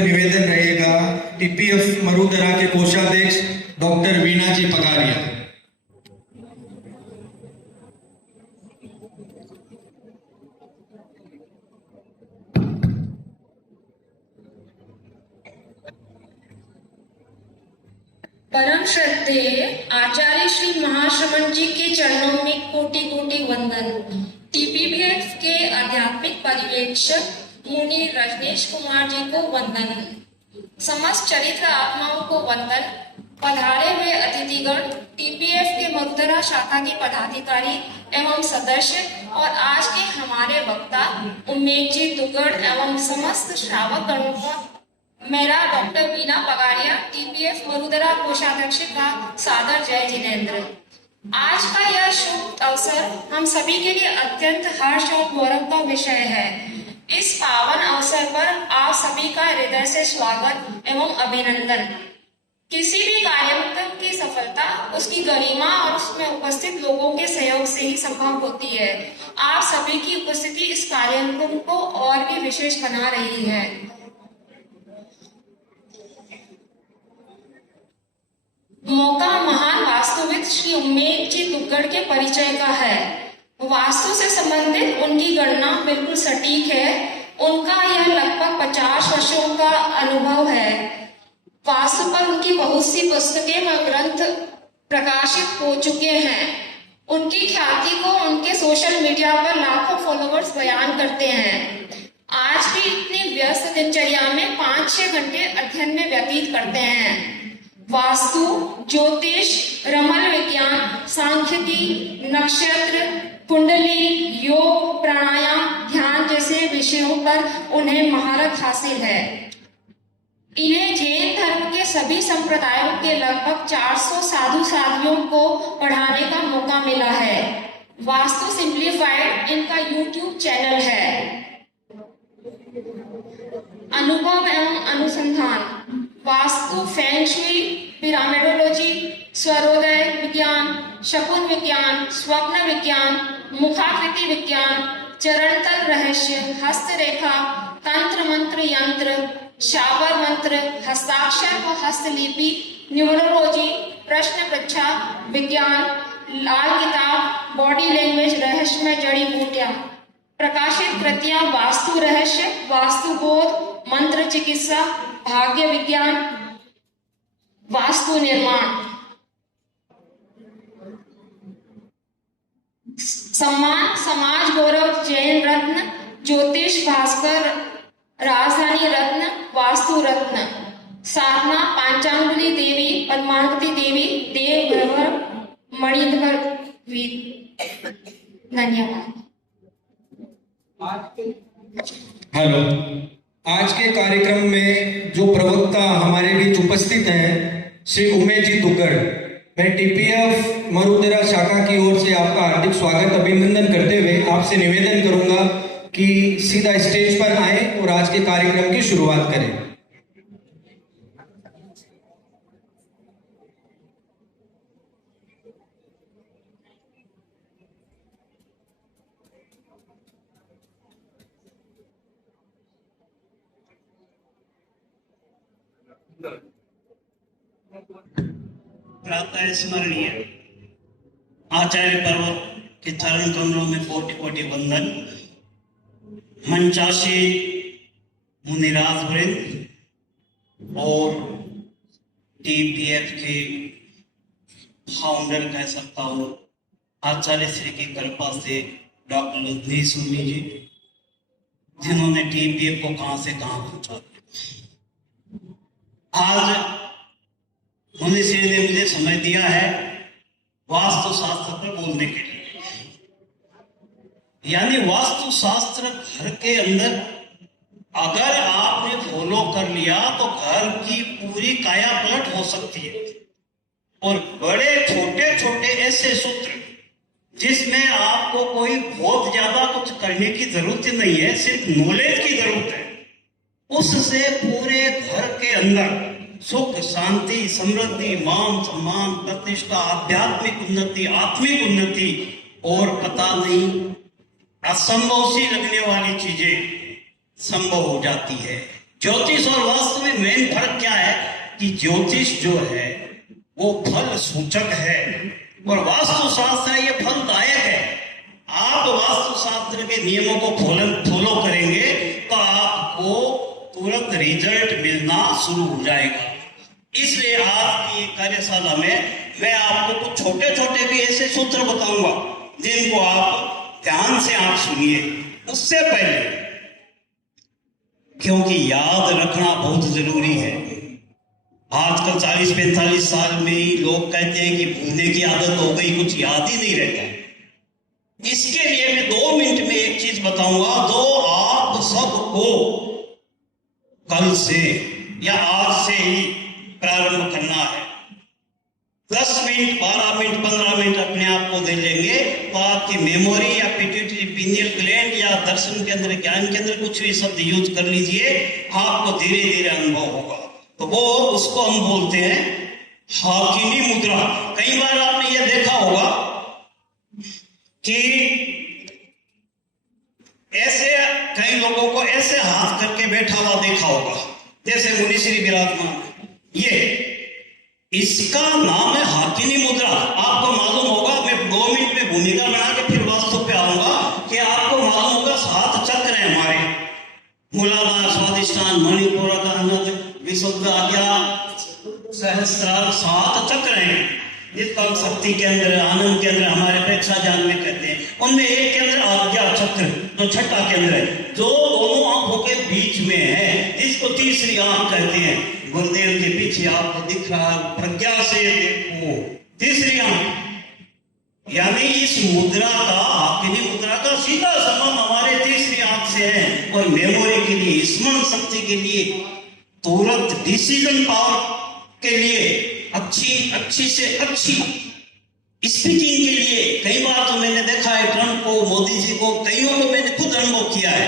निवेदन रहेगा टीपीएफ मरुदरा के कोषाध्यक्ष डॉक्टर वीणा जी पगारिया। परम श्रद्धेय आचार्य श्री महाश्रवण जी के चरणों में कोटि कोटि वंदन। टीपीएफ के आध्यात्मिक पर्यवेक्षक मुनि रजनीश कुमार जी को वंदन। समस्त चरित्र आत्माओं को वंदन। पधारे हुए अतिथिगण, टीपीएफ के मरुदरा शाखा के पदाधिकारी एवं सदस्य और आज के हमारे वक्ता उम्मेद जी दुग्गड़ एवं समस्त श्रावक गणों का मेरा डॉक्टर वीणा पगारिया टीपीएफ मरुदरा कोषाध्यक्ष का सादर जय जिनेन्द्र। आज का यह शुभ अवसर हम सभी के लिए अत्यंत हर्ष और गौरव का विषय है। इस पावन अवसर पर आप सभी का हृदय से स्वागत एवं अभिनंदन। किसी भी कार्यक्रम की सफलता उसकी गरिमा और उसमें उपस्थित लोगों के सहयोग से ही संभव होती है। आप सभी की उपस्थिति इस कार्यक्रम को और भी विशेष बना रही है। मौका महान वास्तुविद श्री उम्मेद जी दुग्गड़ के परिचय का है। वास्तु से संबंधित उनकी गणना बिल्कुल सटीक है। उनका यह लगभग 50 वर्षों का अनुभव है। वास्तु पर उनकी बहुत सी पुस्तकें व ग्रंथ प्रकाशित हो चुके हैं। उनकी ख्याति को उनके सोशल मीडिया पर लाखों फॉलोअर्स बयान करते हैं। आज भी इतनी व्यस्त दिनचर्या में 5-6 घंटे अध्ययन में व्यतीत करते हैं। वास्तु, ज्योतिष, रमन विज्ञान, सांख्यिकी, नक्षत्र, कुंडली, योग, प्राणायाम, ध्यान जैसे विषयों पर उन्हें महारत हासिल है। इन्हें जैन धर्म के सभी संप्रदायों के लगभग 400 साधु साध्वियों को पढ़ाने का मौका मिला है। वास्तु सिंप्लीफाइड इनका यूट्यूब चैनल है। अनुभव एवं अनुसंधान, वास्तु, फेंग शुई, पिरामिडोलॉजी, स्वरोदय विज्ञान, शकुन विज्ञान, स्वप्न विज्ञान, मुखाकृति विज्ञान, चरणतल रहस्य, हस्तरेखा, तंत्र मंत्र यंत्र, शाबर मंत्र, हस्ताक्षर व हस्तलिपि, न्यूमरोलॉजी, प्रश्न परीक्षा विज्ञान, लाल किताब, बॉडी लैंग्वेज, रहस्यमय जड़ी बूटियां। प्रकाशित कृतियां वास्तु रहस्य, वास्तु बोध, मंत्र चिकित्सा, भाग्य विज्ञान, वास्तु निर्माण। सम्मान समाज गौरव जैन रत्न, ज्योतिष भास्कर राजधानी रत्न, वास्तु रत्न, साधना पांचांगुली देवी, पद्मावती देवी, देव भैरव, मणिधर वीर। धन्यवाद। हेलो, आज के कार्यक्रम में जो प्रवक्ता हमारे बीच उपस्थित हैं श्री उम्मेद जी दुग्गड़, मैं टीपीएफ मरुदरा शाखा की ओर से आपका हार्दिक स्वागत अभिनंदन करते हुए आपसे निवेदन करूंगा कि सीधा स्टेज पर आए और आज के कार्यक्रम की शुरुआत करें। प्रातः स्मरणीय आचार्य पर्वत के चरण कमलों में कोटि कोटि वंदन। मंचासी मुनिराज वृंद और टीपीएफ के फाउंडर कह सकता हूँ आचार्य श्री की कृपा से डॉक्टर रजनीश मुनि जी, जिन्होंने टीपीएफ को कहां से कहां पहुंचा दिया। आज मुनि श्री ने मुझे समय दिया है वास्तु शास्त्र पर बोलने के लिए। यानी वास्तु शास्त्र घर के अंदर अगर आपने फॉलो कर लिया तो घर की पूरी काया पलट हो सकती है। और बड़े छोटे छोटे ऐसे सूत्र जिसमें आपको कोई बहुत ज्यादा कुछ करने की जरूरत नहीं है, सिर्फ नॉलेज की जरूरत है, उससे पूरे घर के अंदर सुख, शांति, समृद्धि, मान सम्मान, प्रतिष्ठा, आध्यात्मिक उन्नति, आत्मिक उन्नति और पता नहीं असंभव सी लगने वाली चीजें संभव हो जाती है। ज्योतिष और वास्तु में मेन फर्क क्या है कि ज्योतिष जो है वो फल सूचक है और वास्तु शास्त्र है ये फलदायक है। आप वास्तु शास्त्र के नियमों को फॉलो करेंगे तो आपको तुरंत रिजल्ट मिलना शुरू हो जाएगा। इसलिए आज की कार्यशाला में मैं आपको कुछ छोटे छोटे भी ऐसे सूत्र बताऊंगा जिनको आप ध्यान से आप सुनिए। उससे पहले, क्योंकि याद रखना बहुत जरूरी है, आजकल 40-45 साल में ही लोग कहते हैं कि भूलने की आदत हो गई, कुछ याद ही नहीं रहता। इसके लिए मैं 2 मिनट में एक चीज बताऊंगा जो आप सबको कल से या आज से ही प्रारंभ करना है। 10 मिनट, 12 मिनट, 15 मिनट अपने आप को दे लेंगे तो आपकी मेमोरी या पिट्यूटरी पिनियल ग्लैंड या दर्शन के अंदर, ज्ञान के अंदर कुछ भी शब्द यूज कर लीजिए, आपको धीरे धीरे अनुभव होगा। तो वो उसको हम बोलते हैं हाकिनी मुद्रा। कई बार आपने ये देखा होगा कि ऐसे कई लोगों को ऐसे हाथ करके बैठा हुआ देखा होगा, जैसे मुनिश्री विराजमान। ये इसका नाम है हाकिनी मुद्रा। आपको मालूम होगा, मैं 2 मिनट में भूमिका बना के फिर वास्तु पे आऊंगा कि आपको मालूम होगा 7 चक्र है हमारे, मूलाधार, स्वादिष्ठान, मणिपुर, अनहद, विशुद्ध, आज्ञा, सहस्त्रार, 7 चक्र हैं जिसको हम शक्ति के अंदर, आनंद के अंदर, हमारे प्रेक्षा जान में कहते हैं। उनमें एक के अंदर आज्ञा चक्र जो छठा केंद्र है, जो दोनों आंखों के बीच में है, इसको तीसरी आंख कहते हैं। गुरुदेव के पीछे आपको दिख रहा, प्रज्ञा से देखो, तीसरी आंख। यानी इस मुद्रा का, हाकिनी मुद्रा का सीधा संबंध हमारे तीसरी आंख से है। और मेमोरी के लिए, स्मरण शक्ति के लिए, तुरंत डिसीजन पावर के लिए, अच्छी से अच्छी स्पीकिंग के लिए। कई बार तो मैंने देखा है ट्रंप को, मोदी जी को, कईयों को मैंने खुद अनुभव किया है।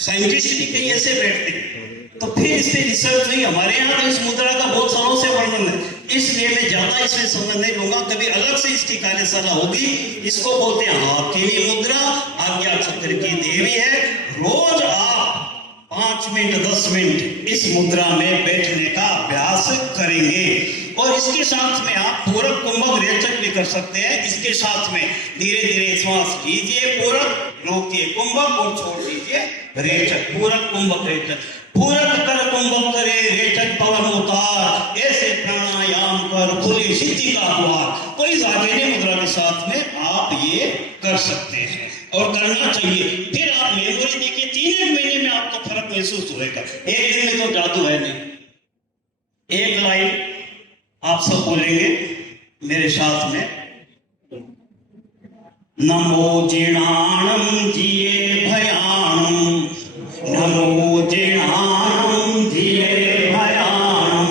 साइंटिस्ट भी कई ऐसे बैठते हैं। तो फिर इस पे रिसर्च हुई। हमारे यहाँ तो इस मुद्रा का बहुत सालों से वर्णन है, इसलिए मैं ज्यादा इसमें समय नहीं लूंगा, कभी अलग से इसकी कार्यशाला होगी। इसको बोलते हैं हाकिनी मुद्रा, आज्ञा चक्र की देवी है। रोज आप 5 मिनट 10 मिनट इस मुद्रा में बैठने का अभ्यास करेंगे। और इसके साथ में आप पूरक, कुंभक, रेचक भी कर सकते हैं। इसके साथ में धीरे धीरे श्वास लीजिए, पूरक, रोकिए कुंभक और छोड़ दीजिए रेचक। पूरक, कुंभक, रेचक। पूरक कर कुंभक करे, रेचक पवन उतार, ऐसे प्राणायाम कर खुली सिद्धि का द्वार। तो इस हाकिनी मुद्रा के साथ में आप ये कर सकते हैं और करना चाहिए। फिर आप मेमोरी देखिए, 3 महीने में आपको फर्क महसूस होगा। एक दिन में तो जादू है नहीं। एक लाइन आप सब बोलेंगे मेरे साथ में, नमो जीर्णाणम जिये भयाणम, नमो जीर्णाणम जिये भयाणम,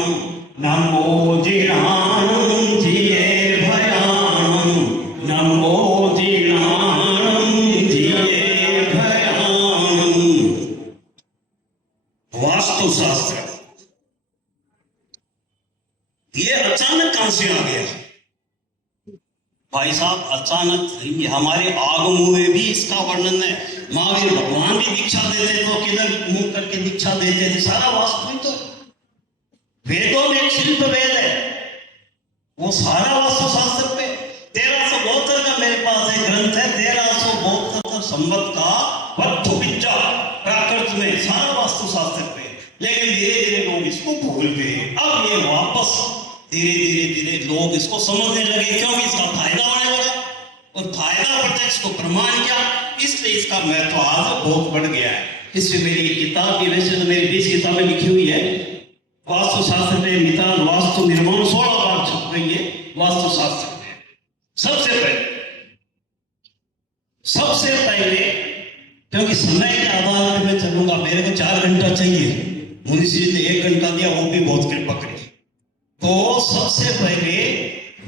नमो जीर्णाणम जिये भयाणम, नमो जीर्णाणम जिये भयाणम। वास्तुशास्त्र ये अचानक कहां से आ गया भाई साहब? अचानक ही हमारे आगमों में भी इसका वर्णन है। महावीर भगवान भी दीक्षा देते तो किधर मुंह करके दीक्षा देते थे? सारा वास्तु ही तो। वेदों में एक शिल्प वेद है, वो सारा वास्तु शास्त्र पे। 1372 का मेरे पास एक ग्रंथ है, 1372 संवत का वक्तु विद्या प्राकृत में, सारा वास्तु शास्त्र पे। लेकिन धीरे धीरे लोग इसको भूल गए। अब ये वापस धीरे धीरे लोग इसको समझने लगे, क्योंकि इसका फायदा होने लगा और फायदा प्रत्यक्ष को प्रमाण किया, इसलिए इसका महत्व आज बहुत बढ़ गया है। इसमें मेरी किताब भी, वैसे तो मेरी 20 किताबें लिखी हुई है वास्तु शास्त्र में। मितान वास्तु निर्माण 16 बार छप गई है वास्तु शास्त्र में। सबसे पहले क्योंकि समय के आधार पर मैं चलूंगा, मेरे को 4 घंटा चाहिए, मुनिश्री ने 1 घंटा दिया, वो भी बहुत कृपा करी। तो सबसे पहले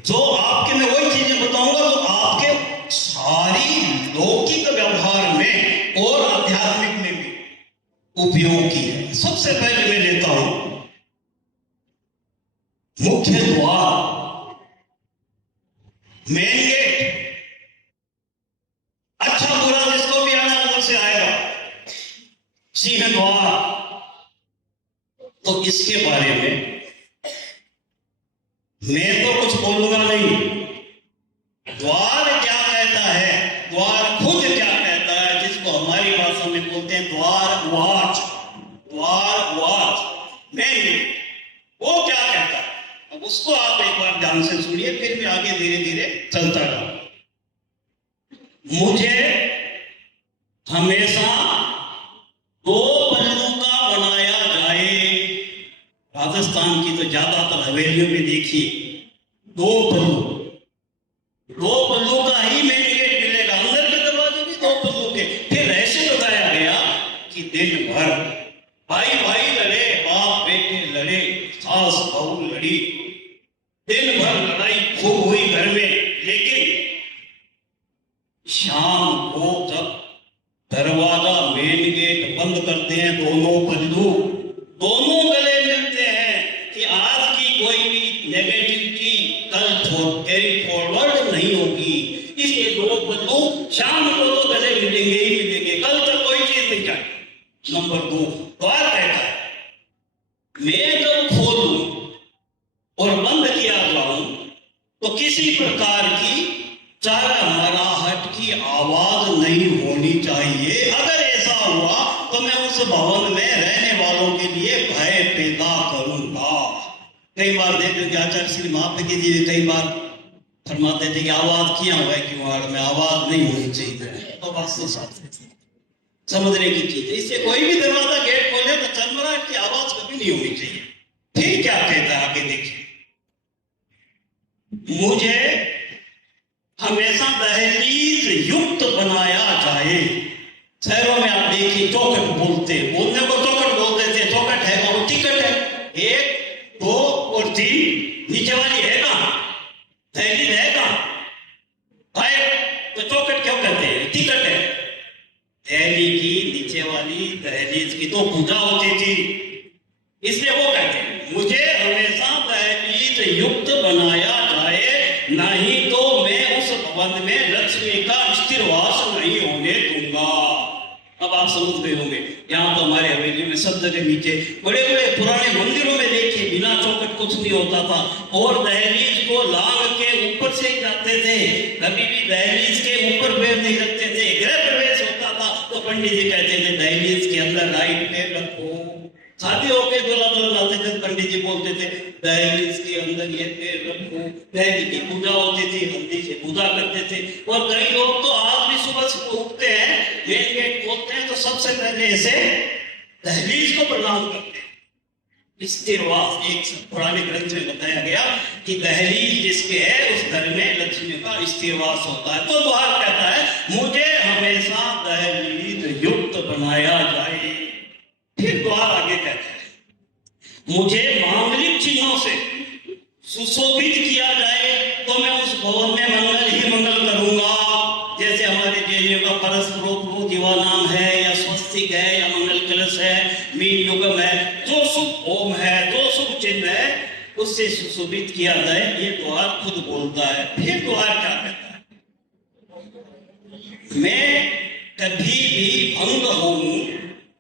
जो आपके, मैं वही चीजें बताऊंगा जो आपके सारी लौकिक व्यवहार में और आध्यात्मिक में भी उपयोगी है। सबसे पहले मैं लेता हूं मुख्य द्वार, मेन गेट। अच्छा बुरा जिसको भी आना उधर से आएगा। सिंह द्वार, तो इसके बारे में मैं तो कुछ बोलूंगा नहीं। द्वार क्या कहता है, द्वार खुद क्या कहता है, जिसको हमारी भाषा में बोलते हैं द्वार वाच, द्वार वाच मैन, वो क्या कहता है। अब उसको आप एक बार ध्यान से सुनिए, फिर मैं आगे धीरे धीरे चलता रहूं। मुझे हमेशा दो पल्लू का बनाया जाए। राजस्थान की तो ज्यादातर हवेलियों में देखिए दो पल्लू का ही मेन गेट मिलेगा, अंदर के दरवाजे भी दो पल्लू के। फिर ऐसे बताया गया कि दिन भर भाई भाई लड़े, बाप बेटे लड़े, सास बहू लड़ी, दिन भर लड़ाई खूब हुई घर में, लेकिन शाम को जब दरवाजा मेन गेट बंद करते हैं, दोनों गले मिलते हैं कि आज की कोई भी नेगेटिविटी कल कैरी फॉरवर्ड नहीं होगी। इसलिए दो पल्लू शाम को तो गले मिलेंगे ही मिलेंगे, कल तक कोई चीज नहीं चाहिए। नंबर 2, द्वार कहता है मैं जब खोलूं और बंद किया जाऊं तो किसी प्रकार की चरमराहट की आवाज नहीं होनी चाहिए। अगर ऐसा हुआ तो मैं उस भवन में रहने वालों के लिए भय पैदा करूंगा। कई बार देखो कि आचार्य श्री महाप्रज्ञ जी कई बार फरमाते थे कि आवाज किया हुआ है किवाड़ में, आवाज नहीं होनी चाहिए। तो बात तो साफ समझने की चीज है। इससे कोई भी दरवाजा गेट खोले तो चरमराहट की आवाज कभी नहीं होनी चाहिए। फिर क्या कहता है आगे देखिए, मुझे हमेशा दहलीज युक्त बनाया जाए। शहरों में आप देखिए चौखट बोलते, बोलने को चौखट बोलते थे, चौखट है और टिकट है, 1 2 और 3, नीचे वाली है कहां, दहलीज है कहां, भाई तो चौखट क्यों कहते हैं, टिकट है। दहलीज की नीचे वाली दहलीज की तो पूजा होती थी, इसलिए वो कहते हैं मुझे हमेशा दहलीज युक्त बनाया जाए, नहीं तो मैं उस भवन में लक्ष्मी का स्थिरवास नहीं होने दूंगा। अब आप समझ गए होंगे, यहाँ तो हमारे हवेली में सब जगह नीचे बड़े बड़े पुराने मंदिरों में देखिए बिना चौखट कुछ नहीं होता था, और दहलीज को लांग के ऊपर से जाते थे, कभी भी दहलीज के ऊपर पैर नहीं रखते थे। गृह प्रवेश होता था तो पंडित जी कहते थे दहलीज के अंदर राइट पैर रखो। शादी होके दूल्हा दुल्हन आते थे, पंडित जी बोलते थे दहलीज के अंदर ये पैर रखो। दहलीज की पूजा होती थी, हल्दी से पूजा करते थे। और कई लोग तो आज भी सुबह सुबह उठते हैं, मेन गेट खोलते हैं तो सबसे पहले ऐसे दहलीज को प्रणाम करते हैं। स्थिरवास, एक पुराने ग्रंथ में बताया गया कि दहलीज जिसके है उस घर में लक्ष्मी का स्थिरवास होता है। तो द्वार कहता है मुझे हमेशा दहलीज युक्त बनाया जाए। फिर द्वार आगे कहता है मुझे मांगलिक चिन्हों से सुशोभित किया जाए तो मैं उस भवन में मंगल ही मंगल करूंगा। जैसे हमारे जेएनयू का परस्पर दिवा नाम है, या स्वस्तिक है, या मंगल कलश है, मीन युगम है, जो शुभ ओम है, जो शुभ चिन्ह है उससे सुशोभित किया जाए, ये द्वार खुद बोलता है। फिर द्वार क्या कहता है, मैं कभी भी भंग हूं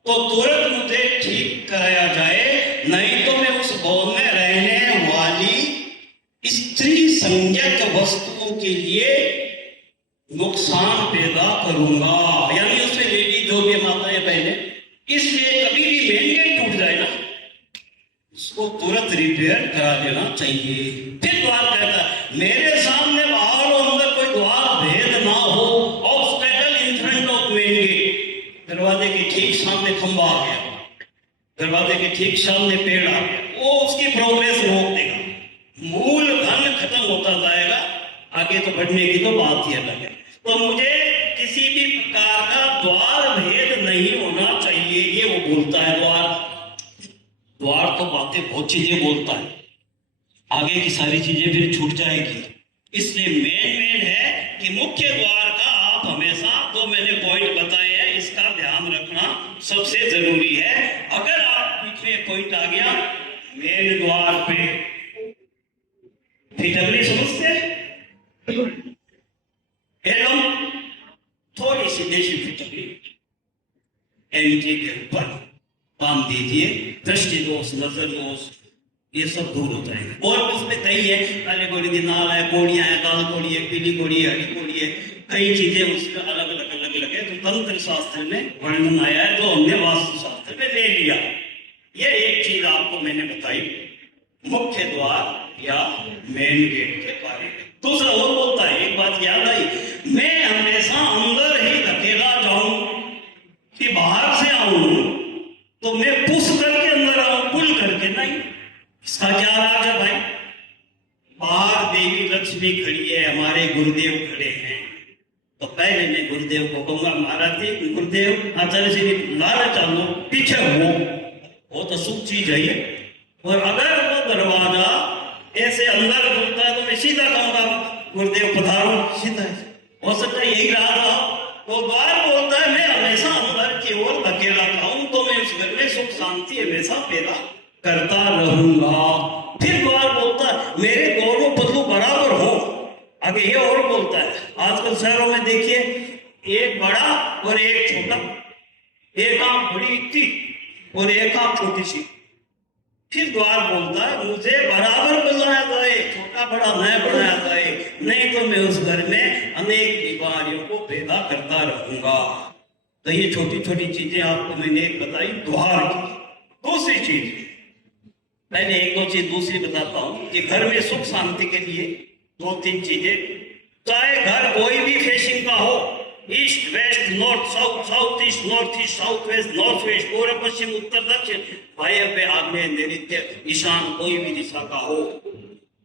तो तुरंत मुझे ठीक कराया जाए, नहीं तो मैं उस भवन में रहने वाली स्त्री संज्ञक वस्तुओं के लिए नुकसान पैदा करूंगा। यानी उसमें लेडी जो भी माताएं पहले, इसलिए कभी भी मेन गेट टूट जाए ना उसको तुरंत रिपेयर करा देना चाहिए। फिर द्वार कहता है मेरे सामने बाहर और अंदर कोई द्वार भेद ना हो। Obstacle in front of main gate, दरवाजे के ठीक सामने खंबा आ गया, दरवाजे के ठीक सामने पेड़ आ गया, वो उसकी प्रोग्रेस रोक देगा, मूल धन खत्म होता जाएगा, आगे तो बढ़ने की तो बात ही अलग है। तो मुझे किसी भी प्रकार का द्वार भेद नहीं होना चाहिए, ये वो बोलता है। द्वार तो बातें बहुत चीजें बोलता है, आगे की सारी चीजें फिर छूट जाएगी। इसलिए मेन है कि मुख्य द्वार का आप हमेशा जो मैंने पॉइंट बताए हैं इसका ध्यान रखना सबसे जरूरी है। अगर आप बीच में पॉइंट आ गया मेन द्वार पे, फिटकली समझते एवं थोड़ी सी देशी फिटकली एंटी के ऊपर बांध दीजिए, दृष्टि दोष, नजर दोष, ये सब दूर हो जाएंगे। और उसमें कई है, काले कोड़ी की नाल है, कोड़ियां है, काल कोड़ी है, पीली कोड़ी है, हरी कोड़ी है, कई चीजें उसमें अलग अलग है। तो तंत्र शास्त्र में वर्णन आया है, जो हमने वास्तु शास्त्र में ले लिया। ये एक चीज आपको मैंने बताई मुख्य द्वार या मेन गेट के बारे में। दूसरा और बोलता है, एक बात याद आई, मैं हमेशा अंदर ही धकेला जाऊं कि बाहर से आऊं तो मैं पुश करके अंदर आऊं, पुल करके नहीं। इसका क्या राज है भाई? बाहर देवी लक्ष्मी खड़ी है, हमारे गुरुदेव खड़े हैं, तो पहले मैं गुरुदेव को कहूंगा महाराज जी, गुरुदेव आचार्य जी लाल चालो पीछे वो तो शुभ चीज है ये। और अगर वो दरवाजा ऐसे अंदर खुलता है तो मैं सीधा कहूंगा गुरुदेव पधारो, सीधा हो सकता है यही राज हो। वो द्वार बोलता है मैं हमेशा अंदर की ओर धकेला जाऊं तो मैं उस घर में सुख शांति हमेशा पैदा करता रहूंगा। फिर द्वार बोलता है मेरे दोनों पल्लू बराबर हो। आगे ये और बोलता है, आजकल शहरों में देखिए एक बड़ा और एक छोटा, एक आंख बड़ी थी और एक आंख छोटी सी। फिर द्वार बोलता है मुझे बराबर बनाया जाए, छोटा बड़ा न बनाया जाए, नहीं तो मैं उस घर में अनेक बीमारियों को पैदा करता रहूंगा। तो ये छोटी छोटी चीजें आपको मैंने एक बताई द्वार की। दूसरी चीज, पहले एक दो चीज दूसरी बताता हूं कि घर में सुख शांति के लिए दो तीन चीजें, चाहे घर कोई भी फेसिंग का हो, east west north south, south east north east, south west north west, पूर्व पश्चिम उत्तर दक्षिण, वायव्य आग्नेय नैऋत्य ईशान, कोई भी दिशा का हो,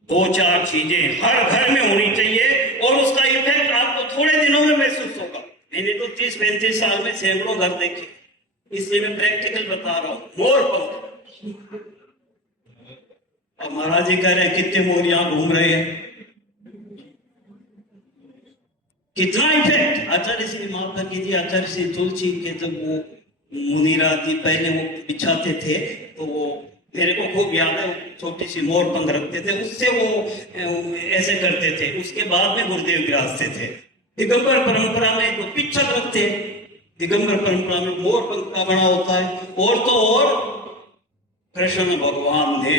दो चार चीजें हर घर में होनी चाहिए और उसका इफेक्ट आपको थोड़े दिनों में महसूस होगा। मैंने तो 30-35 साल में सैकड़ों घर देखे, इसलिए मैं प्रैक्टिकल बता रहा हूँ। मोर पंख, अब महाराज जी कह रहे हैं कितने मोर यहां घूम रहे हैं, कितना इफेक्ट। आचार्य श्री माफ कर कीजिए, आचार्य श्री तुलसी के जब वो मुनिरा जी पहले वो बिछाते थे तो वो मेरे को खूब याद है, छोटी सी मोर पंख रखते थे, उससे वो ऐसे करते थे। उसके बाद में गुरुदेव विराजते थे। दिगंबर परंपरा में तो पिच्छक रखते हैं, दिगंबर परंपरा में मोर पंख का बना होता है। और तो और कृष्ण भगवान ने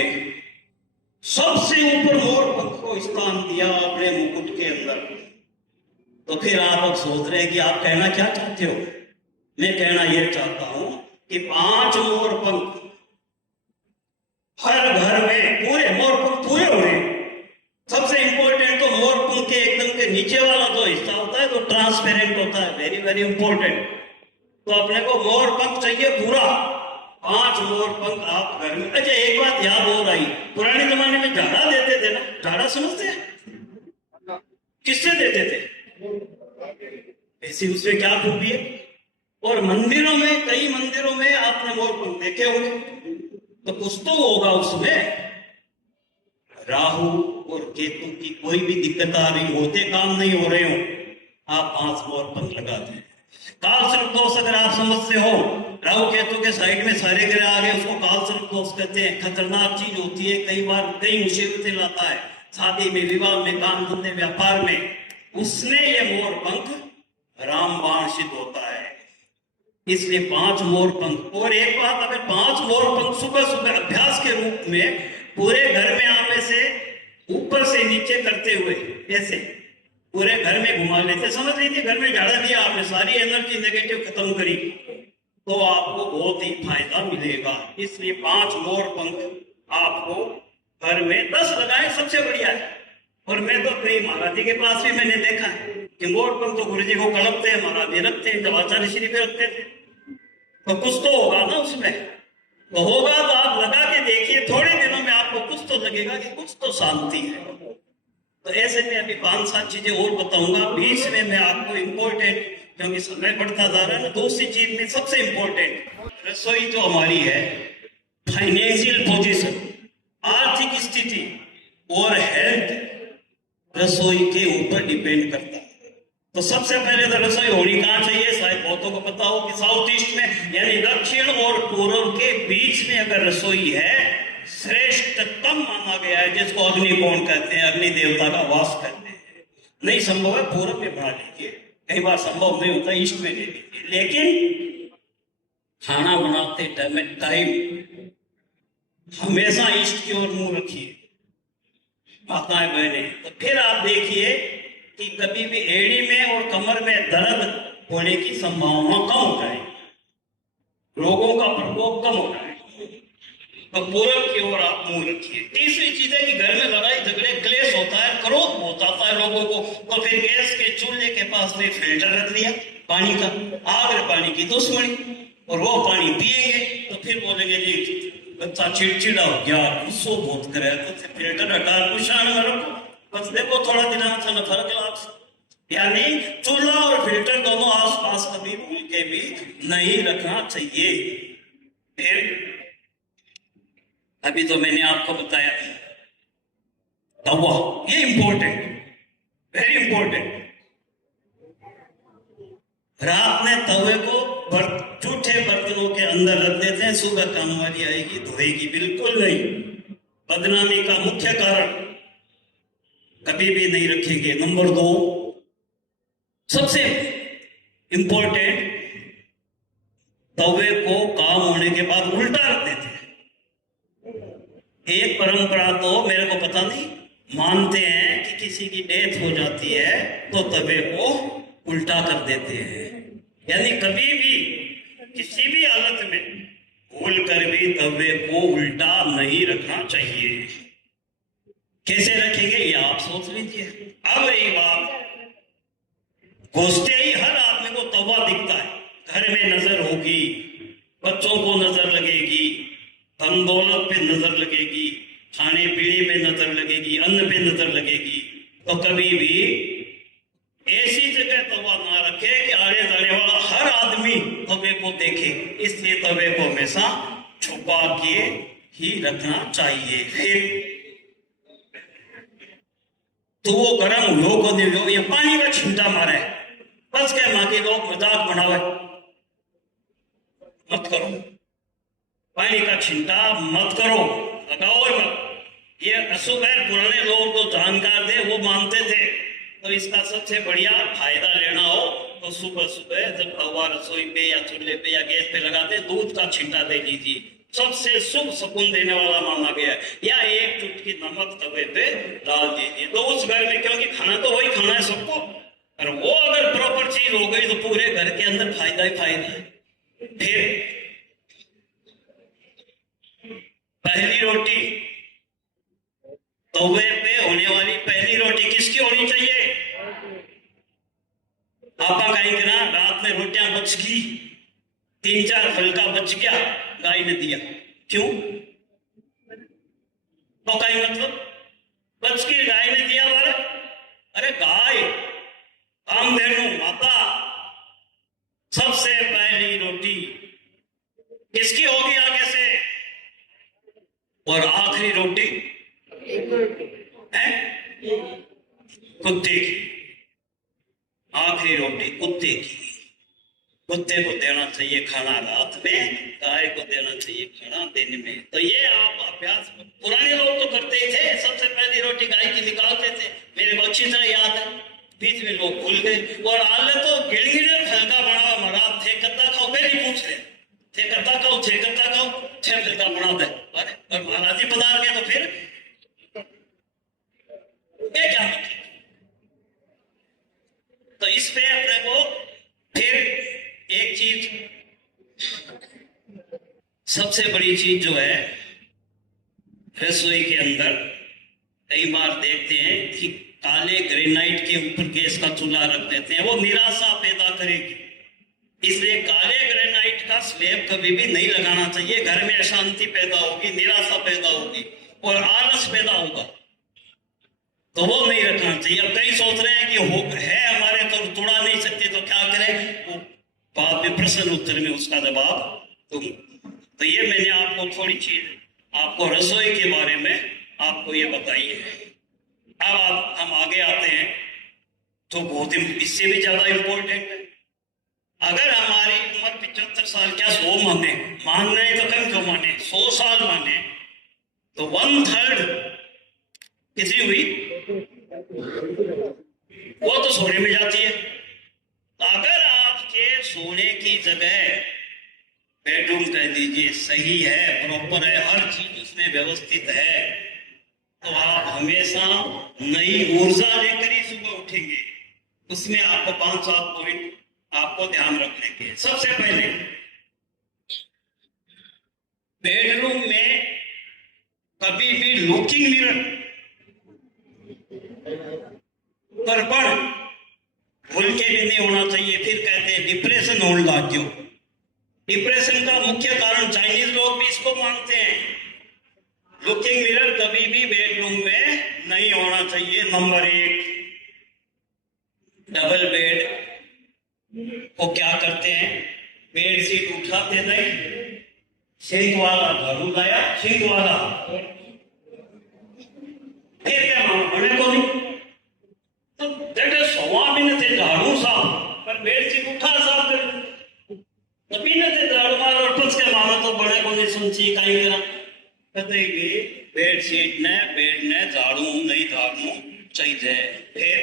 सबसे ऊपर मोर पंख को स्थान दिया अपने मुकुट के अंदर। तो फिर आप अब सोच रहे हैं कि आप कहना क्या चाहते हो? मैं कहना यह चाहता हूं कि 5 मोर पंख हर घर में, पूरे मोर पंख पूरे हुए। सबसे इंपॉर्टेंट तो मोर पंख के एकदम के नीचे वाला जो हिस्सा होता है तो ट्रांसपेरेंट होता है, वेरी वेरी इंपॉर्टेंट। तो अपने को मोर पंख चाहिए पूरा, 5 मोर पंख आप घर में। अच्छा एक बात याद हो रही, पुराने जमाने में झाड़ा देते थे ना, झाड़ा समझते हैं किससे देते थे? ऐसी उसमें क्या खूबी है? और मंदिरों में, कई मंदिरों में आपने मोर पंख देखे होंगे, तो कुछ तो होगा उसमें। राहु और केतु की कोई भी दिक्कत आ रही होते, काम नहीं हो रहे हो, आप 5 मोर पंख लगाते हैं। काल सर्प दोष अगर आप समझते हो, राहु केतु के साइड में सारे ग्रह आ गए, उसको काल सर्प दोष कहते हैं। खतरनाक चीज होती है, कई बार कई मुसीबतें लाता है, शादी में, विवाह में, काम धंधे, व्यापार में। उसमें ये मोर पंख रामबाण सिद्ध होता है, इसलिए 5 मोर पंख। और एक बात, अगर 5 मोर पंख सुबह सुबह अभ्यास के रूप में पूरे घर में आप ऐसे ऊपर से नीचे करते हुए ऐसे पूरे घर में घुमा लेते, समझ लीजिए घर में झाड़ा दिया आपने, सारी एनर्जी नेगेटिव खत्म करी, तो आपको बहुत ही फायदा मिलेगा। इसलिए 5 मोर पंख आपको घर में 10 लगाए, सबसे बढ़िया है। और मैं तो कई महाराज जी के पास भी मैंने देखा है कि मोर पंख तो गुरु जी को कड़पते हैं, महाराज जी रखते हैं, जब आचार्य श्री पे रखते थे, तो कुछ तो होगा ना उसमें। तो होगा तो आप लगा के देखिए, थोड़े दिनों में आपको कुछ तो लगेगा कि कुछ तो शांति है। तो ऐसे में अभी 5-7 चीजें और बताऊंगा, बीच में मैं आपको इम्पोर्टेंट, क्योंकि समय बढ़ता जा रहा है ना, दूसरी चीज में सबसे इम्पोर्टेंट रसोई जो हमारी है, फाइनेंशियल पोजीशन, आर्थिक स्थिति और हेल्थ रसोई के ऊपर डिपेंड करता है। तो सबसे पहले तो रसोई होनी कहां चाहिए? शायद बहुतों को पता हो कि साउथ ईस्ट में, यानी दक्षिण और पूर्व के बीच में अगर रसोई है, श्रेष्ठतम माना गया है, जिसको अग्निकोण कहते हैं, अग्नि देवता का वास कहते हैं। नहीं संभव है पूर्व में बना लीजिए, कई बार संभव नहीं होता, ईस्ट में ले लीजिए। लेकिन खाना बनाते टाइम हमेशा ईस्ट की ओर मुंह रखिए माताएं बहने। तो फिर आप देखिए कि कभी भी एड़ी में और कमर में दर्द होने की संभावना कम हो जाएगी, रोगों का प्रकोप कम हो जाएगा। तो पूरब की ओर आप मुंह रखिए। तीसरी चीज है कि घर में लड़ाई झगड़े क्लेश होता है, क्रोध बहुत आता है लोगों को, तो फिर गैस के चूल्हे के पास में फिल्टर रख दिया पानी का, आगर पानी की दुश्मनी, और वो पानी पिएंगे तो फिर बोलेंगे जी बच्चा चिड़चिड़ा हो गया, गुस्सो बहुत करे, तो फिल्टर हटा कुशान में रखो, बस देखो थोड़ा दिन में फर्क लाग। यानी चूल्हा और फिल्टर दोनों आसपास कभी भूल के भी नहीं रखना चाहिए। फिर अभी तो मैंने आपको बताया तवा, ये इंपॉर्टेंट, वेरी इंपॉर्टेंट। रात में तवे को जूठे बर्तनों के अंदर रख देते हैं, सुबह कामवाली आएगी धोएगी, बिल्कुल नहीं। बदनामी का मुख्य कारण, कभी भी नहीं रखेंगे। नंबर 2 सबसे इंपॉर्टेंट, तवे को काम होने के बाद उल्टा रख देते हैं। एक परंपरा तो मेरे को पता नहीं, मानते हैं कि किसी की डेथ हो जाती है तो तवे को उल्टा कर देते हैं। यानी कभी भी किसी भी हालत में भूल कर भी तवे को उल्टा नहीं रखना चाहिए। कैसे रखेंगे ये आप सोच लीजिए। अब रही बात, घुसते ही हर आदमी को तवा दिखता है, घर में नजर होगी, बच्चों को नजर लगेगी, धन दौलत पे नजर लगेगी, खाने पीने पे नजर लगेगी, अन्न पे नजर लगेगी। तो कभी भी ऐसी जगह तवा ना रखे कि आड़े जाने वाला हर आदमी तवे को देखे, इसलिए तवे को हमेशा छुपा के ही रखना चाहिए। फिर तो वो गर्म हो को नहीं हो, ये पानी का छींटा मारे, बस के माँ के लोग मजाक बनावे, मत करो। पानी का छिंटा मत करो, लगाओ मत। ये अशुभ है, पुराने लोग जो जानकार थे वो मानते थे। तो इसका सबसे बढ़िया फायदा लेना हो तो सुबह सुबह जब तवा रसोई पे या चूल्हे पे या गैस पे लगाते, दूध का छिंटा दे लीजिए, सबसे शुभ सुकून देने वाला माना गया है। या एक चुटकी नमक तवे पे डाल दीजिए, तो उस घर में, क्योंकि खाना तो वही खाना है सबको, और वो अगर प्रॉपर चीज हो गई तो पूरे घर के अंदर फायदा ही फायदा है। फिर पहली रोटी, तवे पे होने वाली पहली रोटी किसकी होनी चाहिए? आपा कहेंगे ना, रात में रोटियां बच गई, 3-4 फुलका बच गया, गाय ने दिया, क्यों? तो कहीं मतलब बच गई, गाय ने दिया बारे, अरे गाय कामधेनु माता, सबसे पहली रोटी किसकी होगी आगे से? और आखिरी रोटी है कुत्ते की, आखिरी रोटी कुत्ते की। कुत्ते को देना चाहिए खाना रात में, गाय को देना चाहिए खाना दिन में। तो ये आप अभ्यास पुराने लोग तो करते ही थे, सबसे पहली रोटी गाय की निकालते थे, मेरे को अच्छी तरह याद है, बीच में लोग भूल गए। और आले तो गिड़गिड़े हल्का बना महाराज थे, कत्ता खाओ, पहले पूछ रहे थे, कत्ता खाओ, छे कत्ता खाओ, 6 हल्का बना दे। अरे और महाराज जी पधार गए तो फिर क्या मतलब? तो इस पे अपने को फिर एक चीज, सबसे बड़ी चीज जो है रसोई के अंदर, कई बार देखते हैं कि काले ग्रेनाइट के ऊपर गैस का चूल्हा रख देते हैं, वो निराशा पैदा करेगी, इसलिए काले ग्रेनाइट का स्लैब कभी भी नहीं लगाना चाहिए। घर में अशांति पैदा होगी, निराशा पैदा होगी और आलस पैदा होगा, तो वो नहीं रखना चाहिए। अब कई सोच रहे हैं कि है हमारे तो तोड़ा नहीं सकते, तो क्या करें, वो बाद में प्रश्न उत्तर में उसका जवाब दूंगा। तो ये मैंने आपको थोड़ी चीज आपको रसोई के बारे में आपको ये बताई है। अब हम आगे आते हैं तो बहुत इससे भी ज्यादा इंपॉर्टेंट है। अगर हमारी उम्र 75 साल, क्या 100 माने, मान रहे तो कम क्यों माने, 100 साल माने, तो 1/3 कितनी हुई, वो तो सोने में जाती है। अगर आपके सोने की जगह बेडरूम कह दीजिए, सही है, प्रॉपर है, हर चीज उसमें व्यवस्थित है, तो आप हमेशा नई ऊर्जा लेकर ही सुबह उठेंगे। उसमें आपको 5-7 पॉइंट आपको ध्यान रखने के। सबसे पहले बेडरूम में कभी भी लुकिंग मिरर पर भूल के भी नहीं होना चाहिए। फिर कहते हैं डिप्रेशन होने लग गयो। डिप्रेशन का मुख्य कारण चाइनीज लोग भी इसको मानते हैं। लुकिंग मिरर कभी भी बेडरूम में नहीं होना चाहिए। नंबर 1, डबल बेड को क्या करते हैं, बेड शीट उठाते नहीं, सिंक वाला झाड़ू लाया, सिंक वाला फिर क्या बने को नहीं, तो बेटे सवा महीने थे झाड़ू साफ पर बेड शीट उठा साफ कर, तभी न थे झाड़ू मार और पच के मानो तो बड़े को नहीं सुनची कहीं तरह कहते भी बेडशीट ने बेड ने झाड़ू नहीं झाड़ू चाहिए। फिर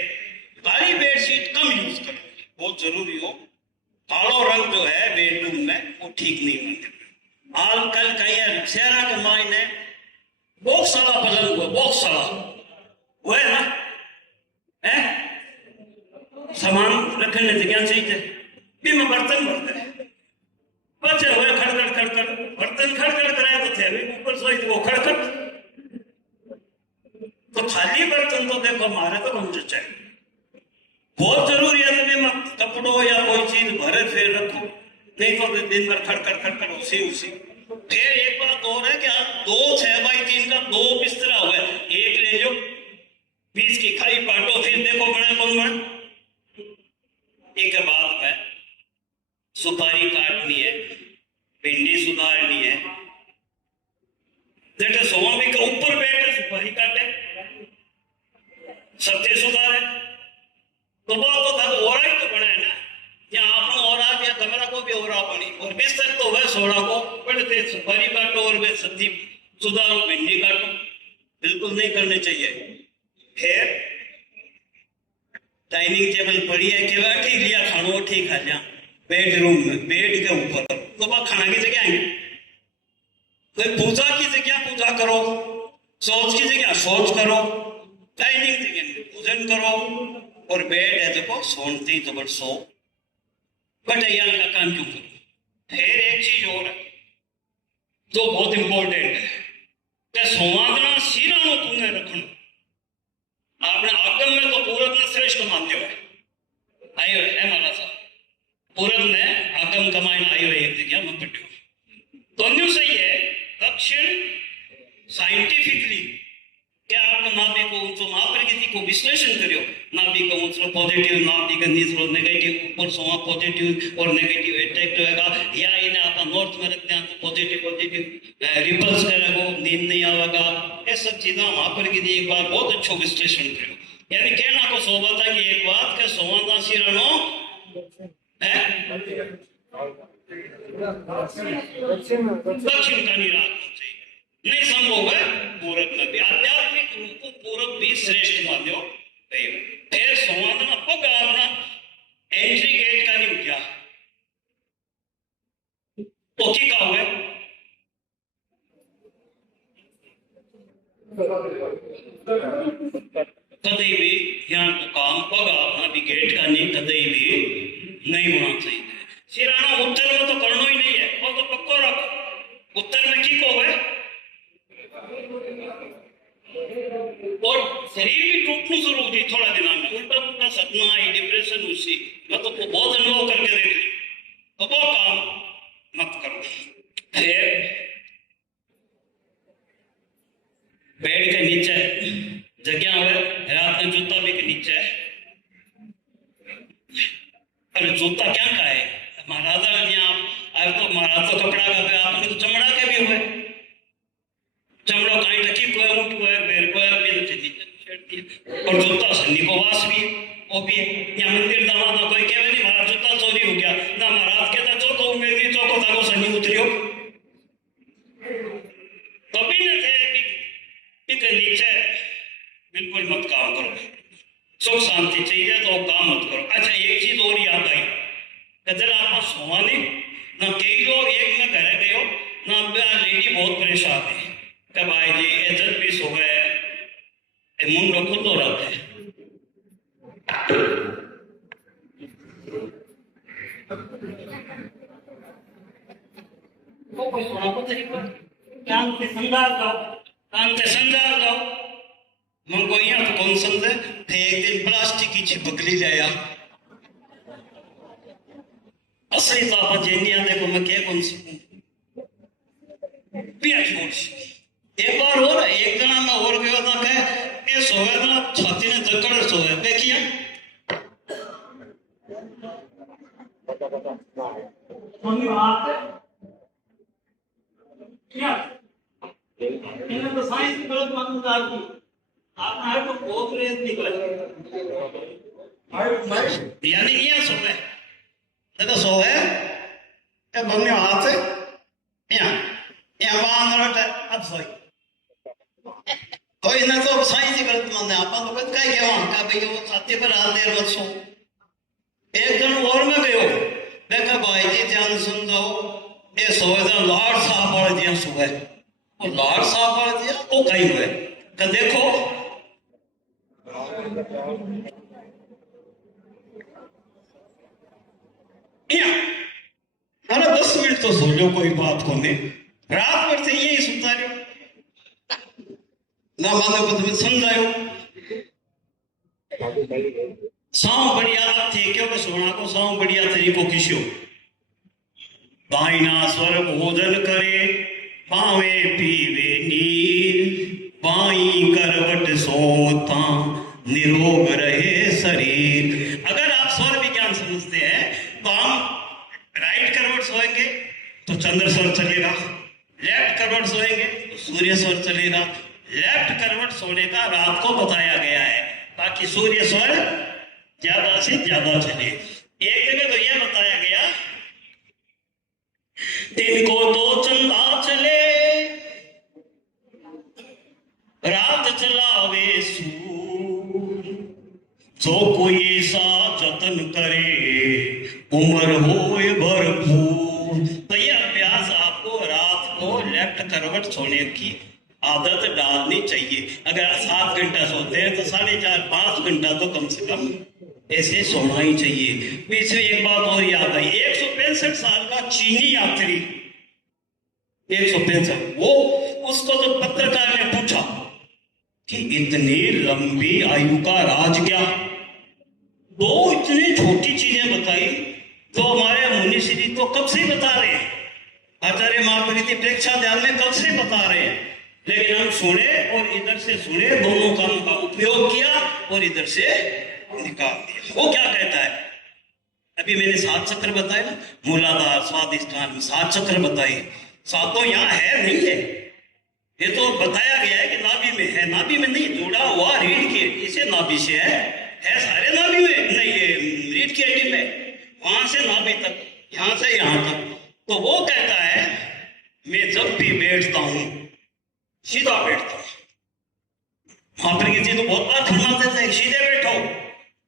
काली बेडशीट कम यूज करो, बहुत जरूरी हो। कालो रंग जो है बेडरूम में वो ठीक नहीं बनते। आजकल कहीं शहरा के मायने बॉक्स वाला पलंग हुआ, बॉक्स वाला वो है ना, है सामान रखने जगह चाहिए, बीमा बर्तन भरते हैं बच्चे हुए खड़खड़ खड़खड़, बर्तन खड़खड़ कराए तो थे अभी ऊपर सोई वो खड़खड़, तो खाली बर्तन तो देखो हमारे तो हम चाहिए, बहुत जरूरी है। तभी मत कपड़ों या कोई चीज भरे फिर रखो, नहीं तो दिन भर खड़खड़ खड़खड़ उसी। फिर एक बात और है कि आप 2 6x3 का 2 बिस्तरा हुआ है, एक ले लो, 20 की खाई पाटो, फिर देखो बड़ा कौन बना। एक बाद में सुपारी काटनी है, भिंडी सुधारनी है, जेठे सोमी के ऊपर बैठे सुपारी काटे, सब्जी सुधारे, तो बहुत तो था ओरा ही तो बना है ना, या आपने ओरा या कमरा को भी ओरा बनी, और बिस्तर तो वह सोड़ा को पड़ते सुपारी काटो और वे सब्जी सुधारो, भिंडी काटो, बिल्कुल नहीं करने चाहिए। फिर डाइनिंग टेबल पड़ी है कि वह ठीक लिया खानो ठीक खा लिया, बेडरूम में बेड के ऊपर तो बात खाना की जगह आएंगे, कोई पूजा की जगह पूजा करो, सोच की जगह सोच करो, डाइनिंग जगह पूजन करो, और बेड है देखो सोनते ही तो बट सो बटैया का काम क्यों करो। फिर एक चीज और है जो बहुत इंपॉर्टेंट है कि संवादना सिरानो तुमने रखना। आपने आगम में तो पूरब ने श्रेष्ठ मानते हुए आयो है मारा साहब, पूरब ने आगम कमाई आयो एक जगह में पट्यो तो न्यू सही है। दक्षिण साइंटिफिकली क्या आपने नाभिक को ऊंचो महाप्रकृति को विश्लेषण करियो, नाभिक का ऊंचो पॉजिटिव, नाभिक का नीचो नेगेटिव, ऊपर सोवा पॉजिटिव और नेगेटिव अट्रैक्ट होएगा, या इन्हें आप नॉर्थ में रखते हैं तो पॉजिटिव रिपल्स करेगा, नींद नहीं आवेगा, ये सब चीजें महाप्रकृति एक बार बहुत अच्छा विश्लेषण करियो। यानी कहना को सोबत है कि एक बात के सोवा सिरानो है दक्षिण का निराश चाहिए, नहीं संभव है पूरब में भी। आध्यात्मिक रूप को पूरब भी श्रेष्ठ मान्यो। फिर संवादना पग अपना एंट्री गेट का नहीं क्या तो की का हुआ कदे भी यहाँ को काम पग अपना भी गेट का नहीं कदे भी नहीं होना चाहिए। सिराना उत्तर में तो करना ही नहीं है, वो तो पक्को रखो। उत्तर में की को है और शरीर भी टूटना शुरू होती थोड़ा दिन में, उल्टा पुल्टा सपना आई, डिप्रेशन उसी मैं तो बहुत अनुभव करके देख ली, तो वो काम मत करो। फिर बेड के नीचे जगह हुए, रात में जूता भी के नीचे है, अरे जूता क्या का है महाराजा ने आप तो महाराज तो कपड़ा का आपने तो चमड़ा के भी हुए, चमड़ो कहीं टकी को है, ऊँट को है, बैल को है, और जूता सन्नी को वास भी वो भी है। या मंदिर दामाद कोई कहे नहीं महाराज जूता चोरी हो गया ना, महाराज कहता चौको मेरी चौको ताको सन्नी उतरियो, कभी न थे कि नीचे बिल्कुल मत काम करो, सुख शांति चाहिए तो काम मत करो। अच्छा एक चीज और याद आई, जरा आप सोवानी ना कई लोग एक में घर गए ना लेडी बहुत परेशान है कि भाई जी इज्जत भी सो गए मुंडो खुद हो रहा है। वो कोई सुना को तरीका कान के संदार जाओ मन को यहाँ तो कौन समझे थे एक दिन प्लास्टिक की छिपकली लाया असली तो आप जेनिया देखो मैं क्या कौन सी पिया की बोल एक बार और एक जना मैं और गया था कह ये सोए ना छाती ने जकड़ सोए देखिए मम्मी बात है क्या इन्हें तो साइंस की गलत मालूम डाल दी आपने हर को बहुत रेत निकला यानी ये सो है तो सो है ये मम्मी हाथ है यहाँ बांध अब सोई तो इन्हें तो साइंस ही गलत मानते आप तो बस क्या वहां का भैया वो छाती पर हाथ देर मत सो एक दिन और में गयो देखा भाई जी ध्यान सुन जाओ ये सोए तो लाड़ साहब वाले दिया सुबह वो लाड़ साहब वाले दिया वो कहीं हुए तो देखो अरे 10 मिनट तो सो लो कोई बात को नहीं रात भर से यही सुनता रहो ना मानो को तुम्हें समझायो साव बढ़िया थे क्यों कि सोना को साव बढ़िया तरीको किस्यो बाइना स्वर भोजन करे पावे पीवे नीर बाई करवट सोता निरोग रहे शरीर। अगर आप स्वर विज्ञान समझते हैं तो हम राइट करवट सोएंगे तो चंद्र स्वर चलेगा, लेफ्ट करवट सोएंगे तो सूर्य स्वर चलेगा। लेफ्ट करवट सोने का रात को बताया गया है ताकि सूर्य स्वर ज्यादा से ज्यादा चले। एक जगह तो यह बताया गया दिन को तो चंदा चले रात चलावे सूर जो कोई ऐसा जतन करे उम्र होए भरपूर। तो यह अभ्यास आपको रात को लेफ्ट करवट सोने की आदत डालनी चाहिए। अगर 7 घंटा सोते हैं तो 4.5-5 घंटा तो कम से कम ऐसे सोना ही चाहिए। बीच में एक बात और याद आई 165 साल का चीनी यात्री 165 वो उसको तो पत्रकार ने पूछा कि इतनी लंबी आयु का राज क्या। दो इतनी छोटी चीजें बताई तो हमारे मुनि श्री तो कब से बता रहे हैं, आचार्य महापरिधि प्रेक्षा ध्यान में कब से बता रहे हैं, लेकिन हम सुने और इधर से सुने दोनों कानों का उपयोग किया और इधर से निकाल दिया। वो क्या कहता है अभी मैंने 7 चक्र बताए ना, मूलाधार स्वादिष्ठान 7 चक्र बताए, सातों यहाँ है नहीं है, ये तो बताया गया है कि नाभि में है, नाभि में नहीं जोड़ा हुआ रीढ़ की हड्डी से नाभि से है सारे नाभि में नहीं है रीढ़ की हड्डी में, वहां से नाभि तक यहां से यहां तक। तो वो कहता है मैं जब भी बैठता हूं सीधा बैठता हूं। महाप्रिय जी तो बहुत बार फरमाते थे सीधे बैठो,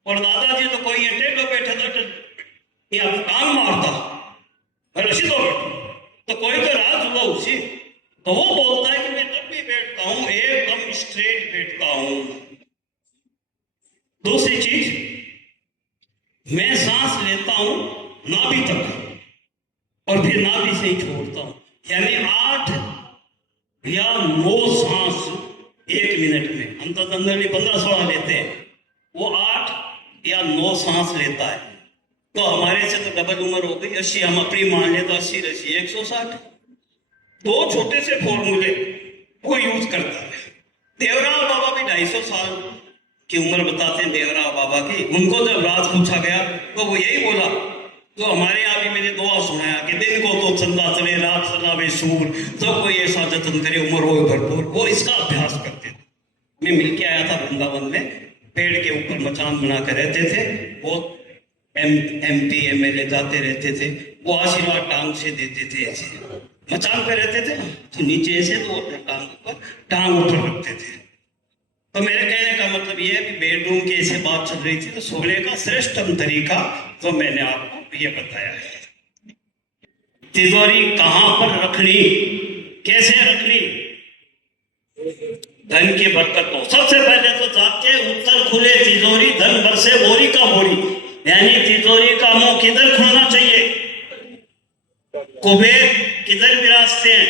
और दादाजी तो कोई टेढ़ो बैठे तो या कान मारता अरे सीधो बैठो, तो कोई तो राज हुआ उसी। तो वो बोलता है कि मैं जब भी बैठता हूं एकदम स्ट्रेट बैठता हूं। दूसरी चीज मैं सांस लेता हूं नाभि तक और फिर नाभि से ही छोड़ता हूं, यानी 8 या 9 सांस 1 मिनट में। हम तो जनरली 15-16 लेते हैं, वो 8 या 9 सांस लेता है। तो हमारे से तो डबल उम्र हो गई 80, हम अपनी मान ले तो 80 160। 2 छोटे से फॉर्मूले वो यूज करता है। देवराव बाबा भी 250 साल की उम्र बताते हैं देवराव बाबा की। उनको जब रात पूछा गया तो वो यही बोला तो हमारे यहाँ भी मैंने दुआ सुनाया कि दिन को तो चंदा चले रात चलावे सूर, सब कोई ऐसा जतन करे उम्र हो भरपूर। वो इसका अभ्यास करते थे। मैं मिल के आया था वृंदावन में, पेड़ के ऊपर मचान बना कर रहते थे। वो MP MLA जाते रहते थे, वो आशीर्वाद टांग से देते थे। ऐसे मचान पे रहते थे तो नीचे ऐसे तो अपने टांग ऊपर रखते थे। तो मेरे कहने का मतलब ये है कि बेडरूम की ऐसे बात चल रही थी तो सोने का श्रेष्ठतम तरीका तो मैंने आपको ये बताया है। तिजोरी कहाँ पर रखनी, कैसे रखनी, धन की बरकत हो। सबसे पहले तो जाके उत्तर खुले तिजोरी धन बरसे बोरी का बोरी, यानी तिजोरी का मुंह किधर खुलना चाहिए, कुबेर किधर विराजते हैं।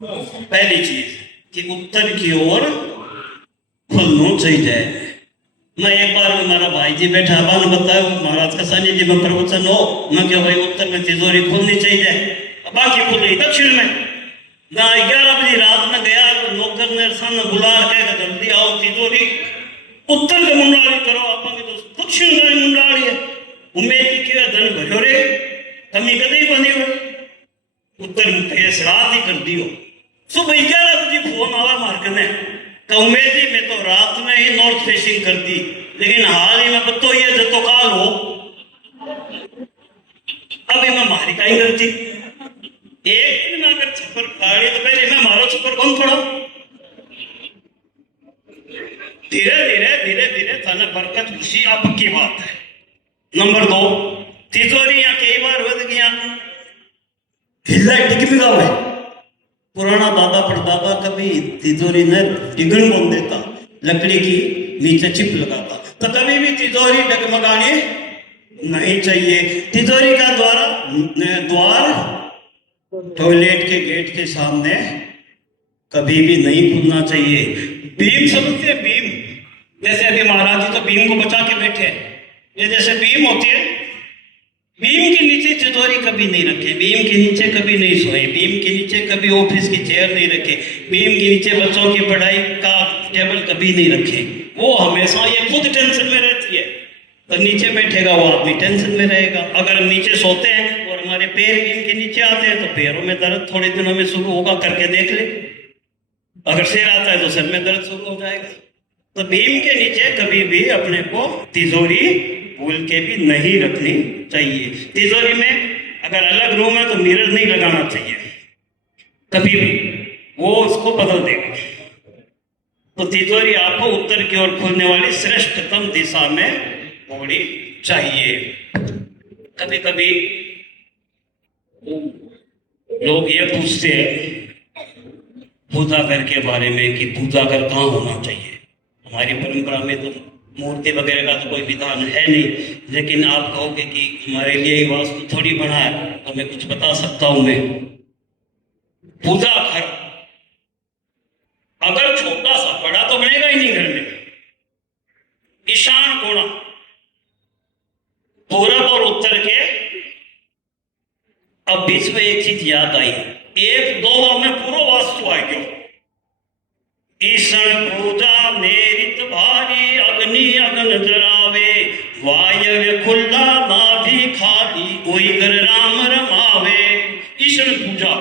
पहली चीज कि उत्तर की ओर खुलना चाहिए। मैं एक बार हमारा भाई जी बैठा बान बताया महाराज का सानिध्य में प्रवचन हो, मैं क्या भाई उत्तर में तिजोरी खुलनी चाहिए, बाकी खुल रही दक्षिण में ना। 11 बजे रात में गया तो नौकर ने सामने बुला के जल्दी आओ तिजोरी उत्तर के मुंडाली करो, आप तो दक्षिण का मुंडाली है। उम्मीद की धन भरो रे कमी कदी बनी हो, उत्तर में फेस रात ही कर दियो। सुबह 11 बजे फोन आवा मार्ग ने उम्मीद ही में तो रात में ही नॉर्थ फेसिंग कर दी, लेकिन हाल ही में बतो ये जतो काल हो अभी मैं मारी का ही करती। एक दिन में अगर छप्पर फाड़ी तो पहले मैं मारो छप्पर कौन पड़ो, धीरे धीरे धीरे धीरे थाने बरकत खुशी आप की बात है। नंबर 2 तिजोरियां कई बार बद गया हिला टिक भी गावे। पुराना दादा परदादा कभी तिजोरी ने डिगन बोल देता, लकड़ी की नीचे चिप लगाता, तो कभी भी तिजोरी डगमगानी नहीं चाहिए। तिजोरी का द्वार टॉयलेट के गेट के सामने कभी भी नहीं खुलना चाहिए। बीम समझते हैं, बीम जैसे अभी महाराज जी तो बीम को बचा के बैठे हैं, ये जैसे बीम होती है, बीम के नीचे तिजोरी कभी नहीं रखे, बीम के नीचे कभी नहीं सोए, बीम के नीचे कभी ऑफिस की चेयर नहीं रखे, बीम के नीचे बच्चों की पढ़ाई का टेबल कभी नहीं रखे। वो हमेशा ये खुद टेंशन में रहती है, तो नीचे बैठेगा वो आदमी टेंशन में रहेगा। अगर नीचे सोते हैं और हमारे पैर बीम के नीचे आते हैं तो पैरों में दर्द थोड़े दिनों में शुरू होगा, करके देख ले। अगर सिर आता है तो सिर में दर्द शुरू हो जाएगा। तो बीम के नीचे कभी भी अपने को तिजोरी भूल के भी नहीं रखनी चाहिए। तिजोरी में अगर अलग रूम है तो मिरर नहीं लगाना चाहिए कभी भी, वो उसको बदल देगा। तो तिजोरी आपको उत्तर की ओर खुलने वाली श्रेष्ठतम दिशा में होनी चाहिए। कभी कभी लोग ये पूछते हैं पूजा घर के बारे में कि पूजा घर कहाँ होना चाहिए। हमारी परंपरा में तो मूर्ति वगैरह का तो कोई विधान है नहीं, लेकिन आप कहोगे कि हमारे लिए वास्तु थोड़ी बना है तो मैं कुछ बता सकता हूं। मैं पूजा घर अगर छोटा सा, बड़ा तो बनेगा ही नहीं घर में, ईशान कोना पूरब और उत्तर के। अब बीच में एक चीज याद आई, 1-2 में पूरा वास्तु आ गया। ईशन पूजा मेरित भारी अग्नि अगन जरावे, वायव्य खुल्ला नाभि खाली कोई घर राम रमावे। ईशन पूजा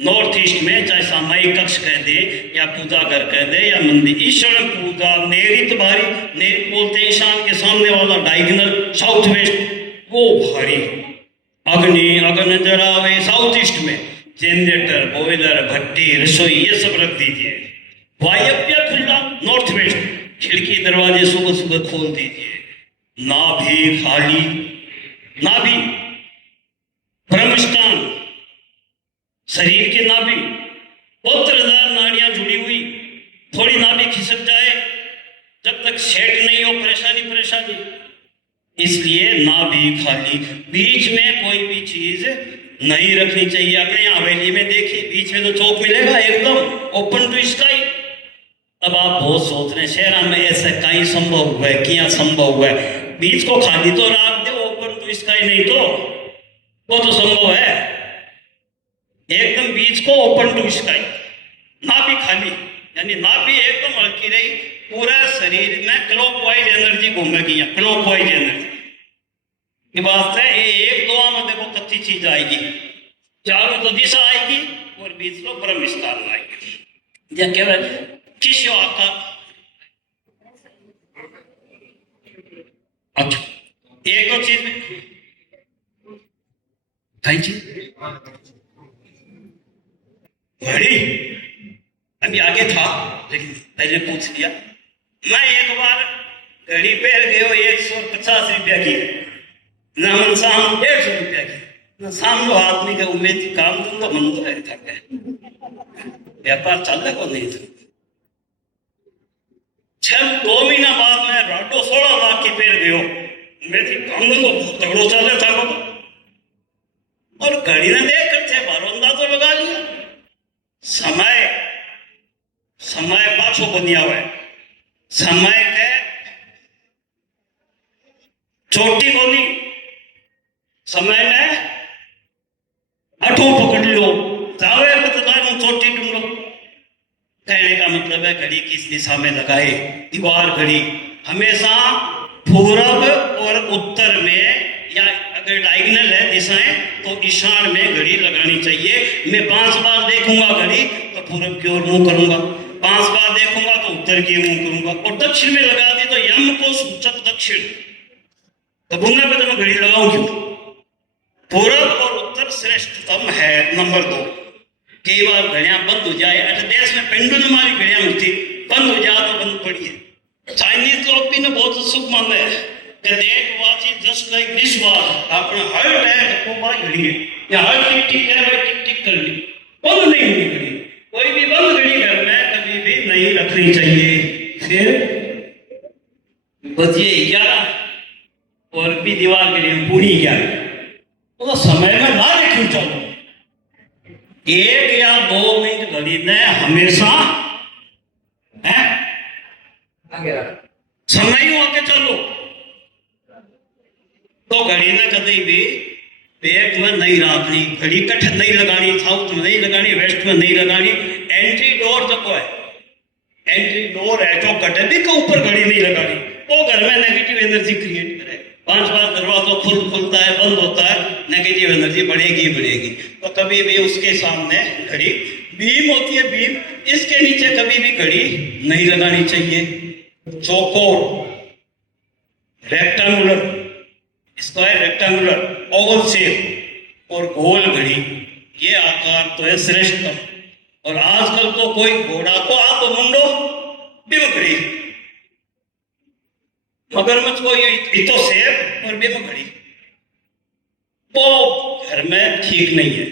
नॉर्थ ईस्ट में चाहे सामायिक कक्ष कह दे या पूजा घर कह दे या मंदिर, ईशन पूजा नेरित भारी, नेरित बोलते ईशान के सामने वाला डायगोनल साउथ वेस्ट, वो भारी। अग्नि अगन जरावे साउथ ईस्ट में जनरेटर बॉयलर भट्टी रसोई ये सब रख दीजिए। वायव्य खुला नॉर्थ वेस्ट, खिड़की दरवाजे सुबह सुबह खोल दीजिए। नाभि खाली, नाभि ब्रह्मस्थान शरीर की नाभि 72,000 नाड़ियां जुड़ी हुई, थोड़ी नाभि खिसक जाए जब तक सेट नहीं हो परेशानी। इसलिए नाभि खाली, बीच में कोई भी चीज नहीं रखनी चाहिए। अपने हवेली में देखिए बीच में तो चौक मिलेगा एकदम ओपन टू स्काई। अब आप बहुत सोच रहे हैं शहर में ऐसा कहीं संभव हुआ है, क्या संभव हुआ है, बीच को खाली तो रख दो ओपन टू स्काई, नहीं तो वो तो संभव है एकदम बीच को ओपन टू स्काई। नाभि खाली यानी नाभि एकदम हल्की रही, पूरा शरीर में क्लॉकवाइज एनर्जी घूमेगी, क्लॉकवाइज एनर्जी की बात है। ये 1-2 में देखो कच्ची चीज आएगी, चारों तो दिशा आएगी और बीच को ब्रह्म स्थान आएगी। क्या कह रहे किसो आकार। अच्छा एक और चीज में थैंक यू घड़ी अभी आगे था लेकिन पहले पूछ लिया। मैं एक बार घड़ी पहन गए 150 रुपया की, नमन शाम 150 रुपया की, सामने आदमी के उम्मीद काम धंधा बंद रहे था, व्यापार चल को नहीं था। छह 2 महीना बाद में राडो 16 लाख की पेड़ दियो, मेरी काम धंधो बहुत तगड़ो चले था और घड़ी ने देख कर छे बारो अंदाजो लगा लिया। समय समय पाछो बनिया हुआ है, समय के चोटी बोली, समय ने अठो पकड़ लो, जावे बतलानो चोटी ढूंढो। कहने का मतलब है घड़ी किस दिशा में लगाए। दीवार घड़ी हमेशा पूरब और उत्तर में, या अगर डायगोनल है दिशाएं तो ईशान में घड़ी लगानी चाहिए। मैं 5 बार देखूंगा घड़ी तो पूरब की ओर मुंह करूंगा, 5 बार देखूंगा तो उत्तर की मुंह करूंगा, और दक्षिण में लगा दी तो यम को सूचक दक्षिण, तो बुंगा पे तो मैं घड़ी लगाऊं क्यों? पूरब और उत्तर श्रेष्ठतम है। नंबर 2, कई बार घड़ियां बंद हो जाए, अच्छा देश में पेंडुलम हमारी घड़ियां होती, बंद हो जाए तो बंद पड़ी है। चाइनीज लोग भी ने बहुत शुभ मानते हैं कि that watch is just like this watch, आपने हर टाइम को बार घड़ी है या हर टिक टिक है वह टिक टिक कर ली, बंद नहीं होगी घड़ी। कोई भी बंद घड़ी घर में कभी भी नहीं रखनी चाहिए। फिर बचिए 11 और भी दीवार के लिए पूरी 11, तो समय में ना क्यों चलो। 1 या 2 मिनट घड़ी ने हमेशा है समय आके चलो, तो घड़ी ने कभी भी बैग में नहीं रखनी, घड़ी कठ नहीं लगानी, साउथ में नहीं लगानी, वेस्ट में नहीं लगानी। एंट्री डोर जो है, एंट्री डोर है जो कटे भी के ऊपर घड़ी नहीं लगानी, वो घर में नेगेटिव एनर्जी क्रिएट करे। 5 बार दरवाजा खुलता है बंद होता है, नेगेटिव एनर्जी बढ़ेगी। तो कभी भी उसके सामने घड़ी, बीम होती है बीम, इसके नीचे कभी भी घड़ी नहीं लगानी चाहिए। चौकोर, rectangular, square, rectangular, Oval shape और गोल घड़ी, ये आकार तो है श्रेष्ठतम। और आजकल तो कोई घोड़ा को आप मुंडो बिम घड़ी, मगरमच्छ को ये तो सेब और बिम घड़ी, वो घर में ठीक नहीं है।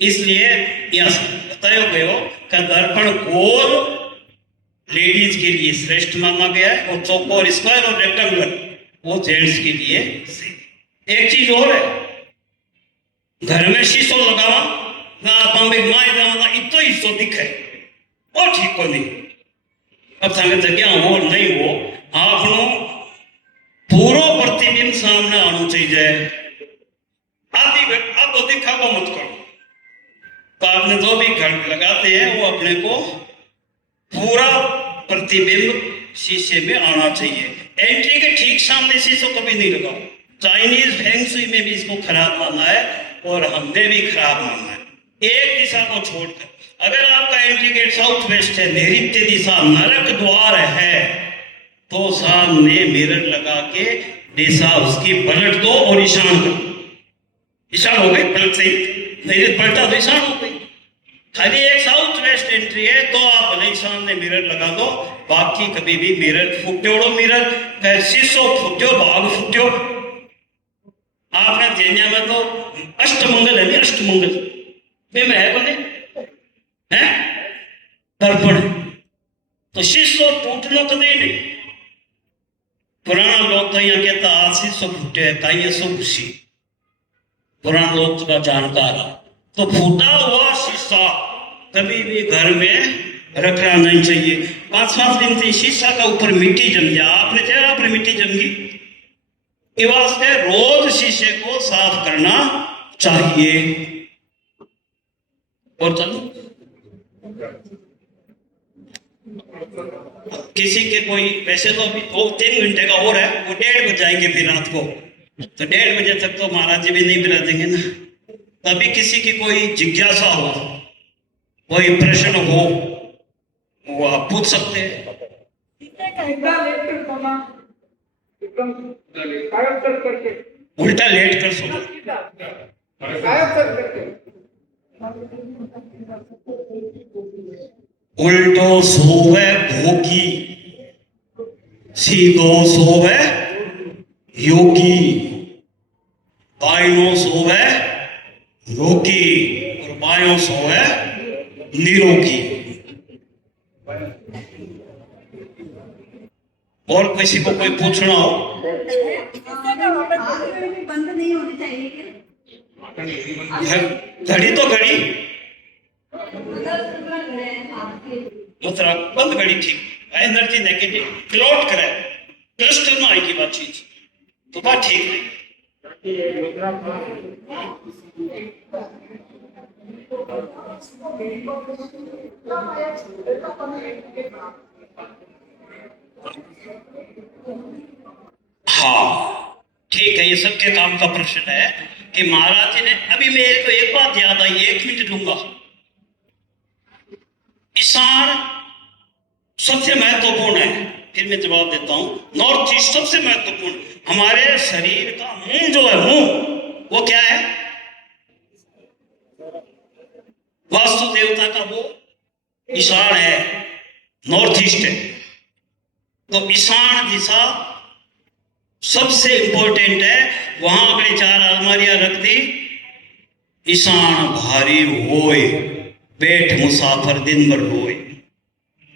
इसलिए यह बताया गया कि दर्पण गोल लेडीज के लिए श्रेष्ठ माना गया है, और चौकोर, स्क्वायर और रेक्टेंगुलर वो जेंट्स के लिए। एक चीज और है, घर में शीशो लगावा ना माए जावा इतो हिस्सो दिखे वो ठीक को नहीं। अब संग जगह हो नहीं हो, आपनो पूरा प्रतिबिंब सामने आना चाहिए। आधो दिखावा मत करो। तो आपने जो भी घर लगाते हैं वो अपने को पूरा प्रतिबिंब शीशे में आना चाहिए। एंट्री के ठीक सामने शीशो कभी नहीं लगाओ। चाइनीज फेंगशुई में भी इसको खराब माना है और हमने भी खराब माना है। एक दिशा को छोड़कर, अगर आपका एंट्री गेट साउथ वेस्ट है, नैऋत्य दिशा, नरक द्वार है, तो सामने मिरर लगा के दिशा उसकी पलट दो और ईशान करो। ईशान हो गई, पलट से नैऋत्य पलटा तो ईशान हो गई। खाली एक साउथ वेस्ट एंट्री है तो आप भले सामने मिरर लगा दो, बाकी कभी भी मिरर फुट्योड़ो, मिरर शीशो फुट्यो, भाग फुट्यो। आपने जेनिया में तो अष्टमंगल है, अष्टमंगल में है बने हैं दर्पण, तो शीशो टूटना तो नहीं। पुराना लोग तो यहाँ कहता आज शीशो फुटे ताइए सो खुशी, पुराना लोग का जानकार है। तो फूटा हुआ शीशा कभी भी घर में रखना नहीं चाहिए। 5-5 दिन से शीशा का ऊपर मिट्टी जम जा, आपने चेहरा पर मिट्टी जम गई, इस वास्ते रोज शीशे को साफ करना चाहिए। और चलो किसी के कोई, वैसे तो अभी 2-3 घंटे का और है, वो 1:30 बज जाएंगे फिर रात को, तो 1:30 बजे तक तो महाराज जी भी नहीं बिराजेंगे ना। तभी किसी की कोई जिज्ञासा हो, कोई प्रश्न हो, वो आप पूछ सकते हैं। उल्टा लेट कर सो, उल्टो सोवे भोगी, सीधो सोवे योगी, बाइनो सोवे रोगी और बायों सो है निरोगी। और किसी को कोई पूछना हो? बंद नहीं होनी चाहिए घड़ी तो घड़ी मतलब बंद घड़ी ठीक, एनर्जी नेगेटिव क्लॉट करे, क्लस्टर में आएगी बात चीज तो बात ठीक नहीं। हाँ ठीक है, ये सबके काम का प्रश्न है कि महाराज जी ने अभी मेरे को एक बात याद आई, 1 मिनट दूंगा। ईशान सबसे महत्वपूर्ण है, फिर मैं जवाब देता हूं। नॉर्थ ईस्ट सबसे महत्वपूर्ण, हमारे शरीर का मुंह जो है, मुंह वो क्या है? वास्तु देवता का वो ईशान है, नॉर्थ ईस्ट है। तो ईशान दिशा सबसे इंपॉर्टेंट है, वहां अपने 4 अलमारियां रख दी। ईशान भारी होए, बैठ मुसाफर दिन भर रोए।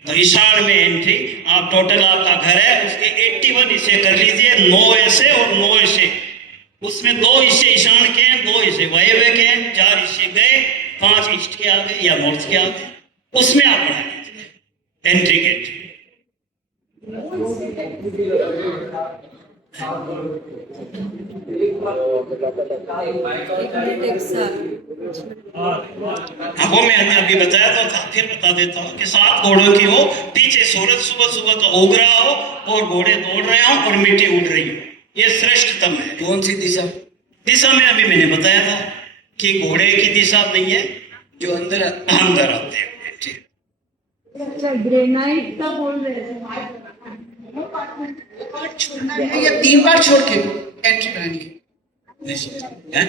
तो ईशान में एंट्री, आप टोटल आपका घर है उसके 81 हिस्से कर लीजिए, 9 ऐसे और 9 ऐसे। उसमें 2 हिस्से ईशान के हैं, 2 हिस्से वायव्य के हैं, 4 हिस्से गए, 5 ईस्ट के आ गए या नॉर्थ के आ गए, उसमें आप बढ़ा लीजिए एंट्री गेट। हाँ वो मैंने अभी बताया तो था, फिर बता देता हूँ कि 7 घोड़ों की हो, पीछे सूरज सुबह सुबह का उग रहा हो और घोड़े दौड़ रहे हो और मिट्टी उड़ रही हो, ये श्रेष्ठतम है। कौन सी दिशा? दिशा में अभी मैंने बताया था कि घोड़े की दिशा नहीं है, जो अंदर अंदर आते हैं। ठीक। अच्छा, ग्रेनाइट का बोल रहे हैं छोड़ना है या 3 बार छोड़ के एंट्री बनानी है? हैं?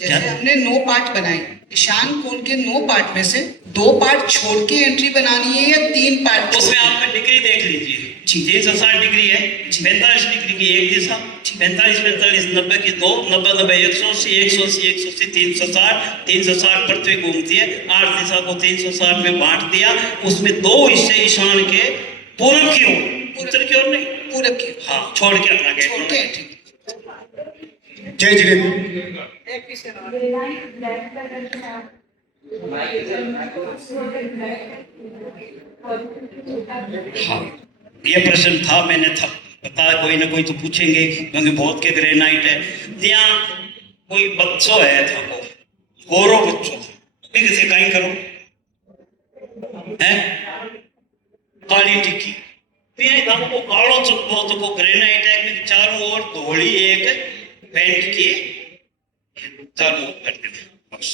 क्या? जैसे हमने 9 पार्ट बनाए, ईशान कोण के 9 पार्ट में से 2 पार्ट छोड़ के एंट्री बनानी है या 3 पार्ट? उसमें आपका डिग्री देख लीजिए, 360 डिग्री है, 45 डिग्री की एक दिशा, 45 45 90 की 2, 90 90 180 180 180 360, 360 पृथ्वी घूमती है। 8 दिशा को 360 में बांट दिया, उसमें 2 हिस्से ईशान के पूर्व की ओर, उत्तर की ओर नहीं, पूरब की, हाँ छोड़ के अपना गेट छोड़ के एंट्री। जय जिनेन्द्र। ग्रेनाइट ब्लैक कलर का हाँ ये प्रश्न था, मैंने था बताया, कोई ना कोई तो पूछेंगे क्योंकि बहुत के ग्रेनाइट है। यहाँ कोई बच्चों है था को गौरव बच्चों ठीक से कहीं करो है काली टिक्की को कालो चुप्पो तो को ग्रेनाइट है कि चारों ओर धोली एक पेंट की चारों ओर कर देते बस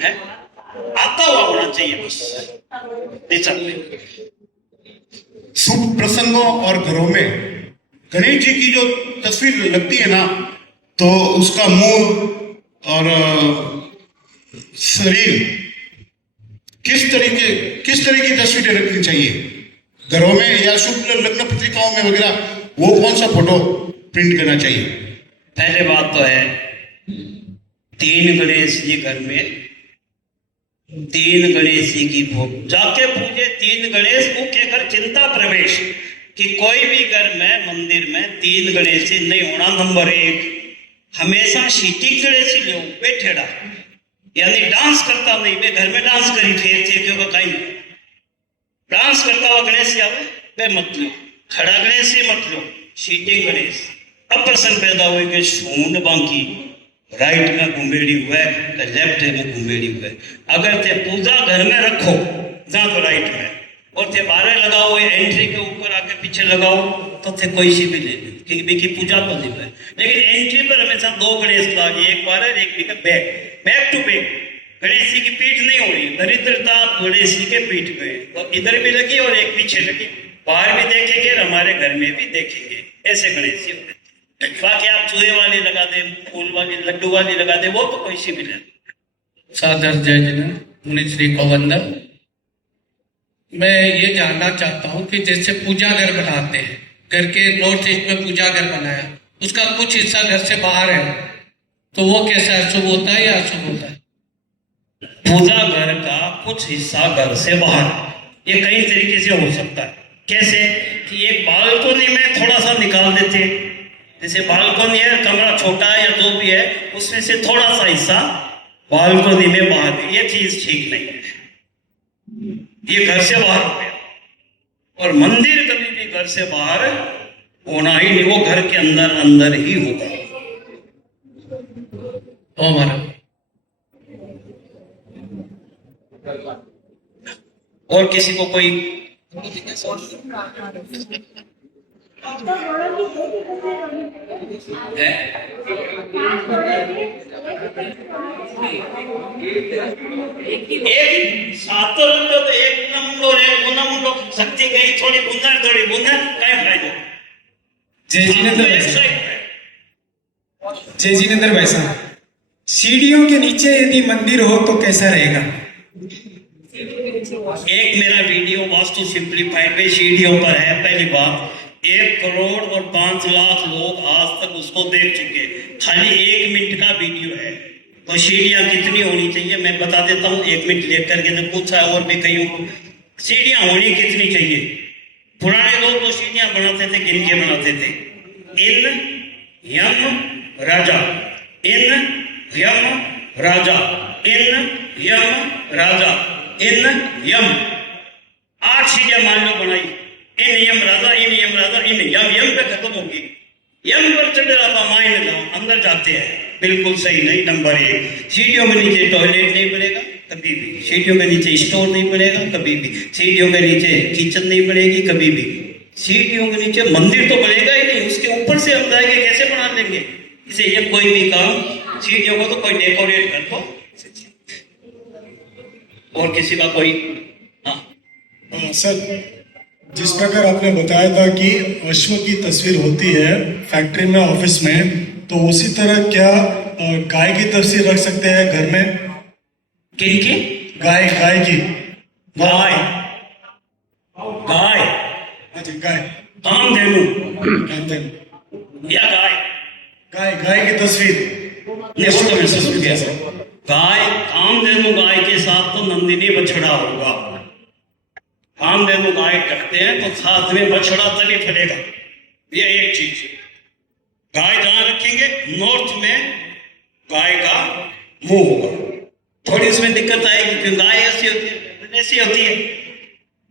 है, आता हुआ होना चाहिए बस दिशा में। शुभ प्रसंगों और घरों में गणेश जी की जो तस्वीर लगती है ना, तो उसका मुंह और शरीर किस तरह की तस्वीरें रखनी चाहिए घरों में या शुभ लग्न पत्रिकाओं में वगैरह, वो कौन सा फोटो प्रिंट करना चाहिए? पहले बात तो है 3 गणेश जी घर में, 3 गणेश जी की भोग जाके पूजे, 3 गणेश मुख्य घर चिंता प्रवेश, कि कोई भी घर में मंदिर में 3 गणेश जी नहीं होना। नंबर 1 हमेशा सीटी गणेश जी लो बैठेड़ा, यानी डांस करता नहीं, मैं घर में डांस करी फेर थे क्यों कहीं डांस करता हुआ गणेश जी आवे वे मत लो, खड़ा गणेश जी मत लो, सीटी गणेश। अब प्रश्न पैदा हुए कि सूंड बांकी राइट में घुमेड़ी हुआ है तो लेफ्ट में घुमेड़ी हुआ है। अगर ते पूजा घर में रखो जहाँ तो राइट में, और ते बाहर लगाओ एंट्री के ऊपर आके पीछे लगाओ तो थे कोई सी भी ले की पूजा तो नहीं है। लेकिन एंट्री पर हमेशा 2 गणेश लागे, एक बाहर एक भी back, back to back. Ganesh ji की पीठ नहीं हो रही, दरिद्रता गणेश जी के पीठ में, तो इधर भी लगी और एक पीछे लगी, बाहर भी देखेंगे और हमारे घर में भी देखेंगे, ऐसे गणेश जी होते। बाकी आप चूहे वाली लगा दे, फूल वाली, लड्डू वाली लगा दे, वो तो कोई सी भी ले। सादर जय जिनेन्द्र, मुनि श्री को वंदन। मैं ये जानना चाहता हूँ कि जैसे पूजा घर बनाते हैं, घर के नॉर्थ ईस्ट में पूजा घर बनाया, उसका कुछ हिस्सा घर से बाहर है, तो वो कैसा अशुभ होता है या अशुभ होता है? पूजा घर का कुछ हिस्सा घर से बाहर, ये कई तरीके से हो सकता है। कैसे कि एक बालकोनी में थोड़ा सा निकाल देते, जैसे बालकोनी है, कमरा छोटा है या जो भी है, उसमें से थोड़ा सा हिस्सा बालकोनी में बाहर, ये चीज ठीक नहीं है, ये घर से बाहर हो गया। और मंदिर कभी भी घर से बाहर होना ही नहीं, वो घर के अंदर अंदर ही होगा। ओ महाराज, और किसी को कोई एक सातो रंग तो एक नंबर एक नंबर शक्ति गई, थोड़ी बुंदर काय फायदा। जय जिनेंद्र भाई एक साहब, है। जय जिनेंद्र भाई साहब, सीढ़ियों के नीचे यदि मंदिर हो तो कैसा रहेगा? एक मेरा वीडियो वास्तु सिंप्लीफाइड पे सीढ़ियों पर है। पहली बात, 1 करोड़ और 5 लाख लोग आज तक उसको देख चुके, खाली 1 मिनट का वीडियो है। तो सीढ़ियां कितनी होनी चाहिए मैं बता देता हूँ, 1 मिनट लेकर के जो पूछा है और भी कई सीढ़ियां होनी कितनी चाहिए। पुराने लोग तो सीढ़ियां बनाते थे, गिन के बनाते थे। इन यम राजा, इन यम राजा, इन यम राजा, इन यम, 8 सीढ़ियां मान लो बनाई। इन यम राजा, इन यम राजा, इन यम पे खत्म होगी। यम पर चढ़ रहा मायने जाओ, अंदर जाते हैं, बिल्कुल सही नहीं। नंबर 1, सीढ़ियों के नीचे टॉयलेट नहीं बनेगा कभी भी, सीढ़ियों के नीचे स्टोर नहीं बनेगा कभी भी, सीढ़ियों के नीचे किचन नहीं बनेगी कभी भी, सीढ़ियों के नीचे मंदिर तो बनेगा ही नहीं। उसके ऊपर से हम जाएंगे कैसे बना लेंगे? इसे ये कोई भी काम, सीढ़ियों को तो कोई डेकोरेट कर दो। और किसी का कोई सर, जिस प्रकार आपने बताया था कि अश्व की तस्वीर होती है फैक्ट्री में, ऑफिस में, तो उसी तरह क्या गाय की तस्वीर रख सकते हैं घर में? किनकी? गाय की गाय, गाय, अच्छा गाय, कामधेनु गाय या गाय, गाय की तस्वीर। नहीं वो तो मैं समझ गया। गाय, कामधेनु गाय के साथ तो नंदिनी बछड़ा होगा। कामधेनु गाय रखते हैं तो साथ में बछड़ा तभी फलेगा, ये एक चीज। गाय जहां रखेंगे नॉर्थ में गाय का मुंह होगा। थोड़ी इसमें दिक्कत आएगी क्योंकि गाय ऐसी होती है,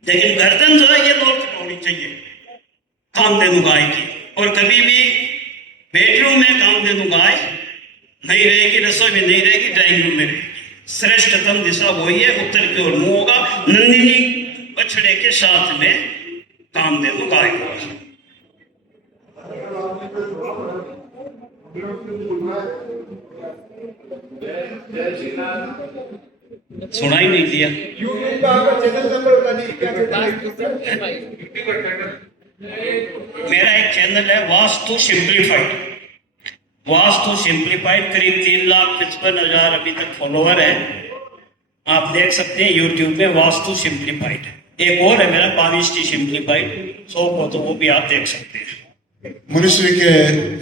लेकिन गर्दन जो है ये नॉर्थ में होनी चाहिए कामधेनु गाय की। और कभी भी बेडरूम में कामधेनु गाय नहीं रहेगी, रसोई में नहीं रहेगी, ड्राइंग रूम में रहेगी। श्रेष्ठतम दिशा वही है, उत्तर की ओर मुंह होगा, नंदिनी बछड़े के साथ में कामधेनु गाय होगा। सुनाई नहीं दिया? मेरा एक चैनल है वास्तु सिंप्लीफाइड, वास्तु सिंप्लीफाइड, करीब 3,55,000 अभी तक फॉलोवर है। आप देख सकते हैं यूट्यूब में वास्तु सिंप्लीफाइड। एक और है मेरा पाविष्टि सिंप्लीफाइड, 100 को तो वो भी आप देख सकते हैं। मुनिश्री के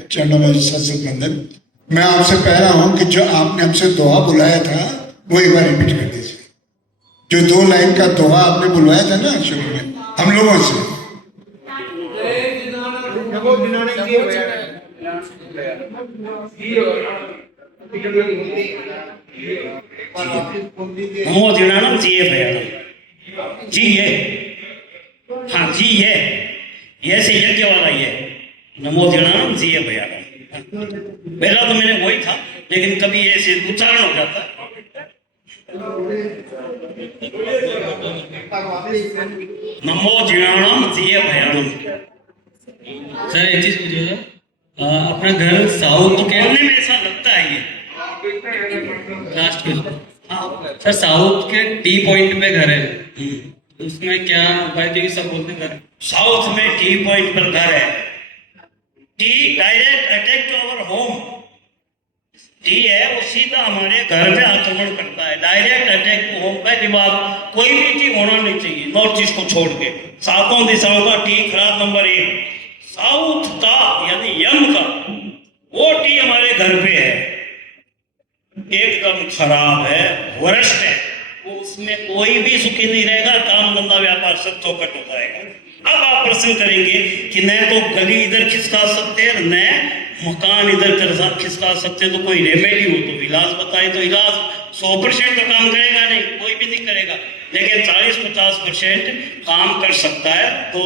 चरणों में सत वंदन। मैं आपसे कह रहा हूं कि जो आपने हमसे दुआ बुलाया था वो एक बार रिपीट कर दीजिए। जो 2 लाइन का दुआ आपने बुलवाया था ना शुरू में हम लोगों से। नमो दिनानम जिये भयानम, जी ये, हाँ जी ये से यज्ञ वाला ये, नमो दिनानम जिये भयानम। पहला तो मैंने वही था, लेकिन कभी ऐसे उच्चारण हो जाता है। नमो दिनानम जिये भयानम। सर एक चीज पूछिएगा, अपना घर साउथ के, बोलने में ऐसा लगता है ये। लास्ट क्वेश्चन, सर साउथ के टी पॉइंट पे घर है, उसमें क्या उपाय थी? सब बोलते घर साउथ में टी पॉइंट पर घर है। T direct attack to our home. T है वो सीधा हमारे घर पे आक्रमण करता है, डायरेक्ट अटैक टू होम। पहली बात, कोई भी टी होना नहीं चाहिए नॉर्थ ईस्ट को छोड़ के। 7 दिशाओं का टी खराब। नंबर 1, साउथ का यानी यम का वो टी हमारे घर पे है। एकदम खराब है, वर्स्ट है, वो उसमें कोई भी सुखी नहीं रहेगा, काम धंधा व्यापार सब चौपट हो जाएगा। अब आप प्रश्न करेंगे कि न तो गली इधर खिसका सकते हैं, न मकान इधर खिसका सकते, तो कोई रेमेडी हो तो इलाज बताए। तो इलाज 100% तो काम करेगा नहीं, कोई भी नहीं करेगा, लेकिन 40-50% काम कर सकता है। तो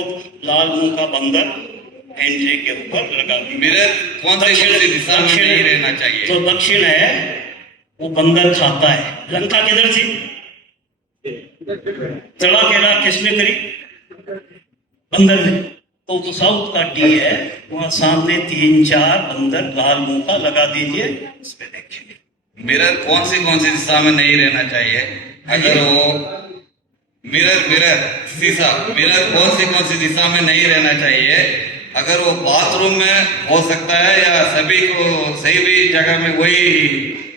लाल मुंह का बंदर एंट्री के ऊपर लगा दी। मिरर कौन सी दिशा में नहीं रहना चाहिए? जो दक्षिण है वो बंदर खाता है। लंका किधर थी? चढ़ा केड़ा किसने करी? बंदर ने। तो जो साउथ का डी है वहां सामने 3-4 बंदर लाल मुंह का लगा दीजिए, इसमें देखिए। मिरर कौन सी दिशा में नहीं रहना चाहिए? अगर वो मिरर शीशा मिरर कौन सी दिशा में नहीं रहना चाहिए? अगर वो बाथरूम में हो सकता है या सभी को सही भी जगह में वही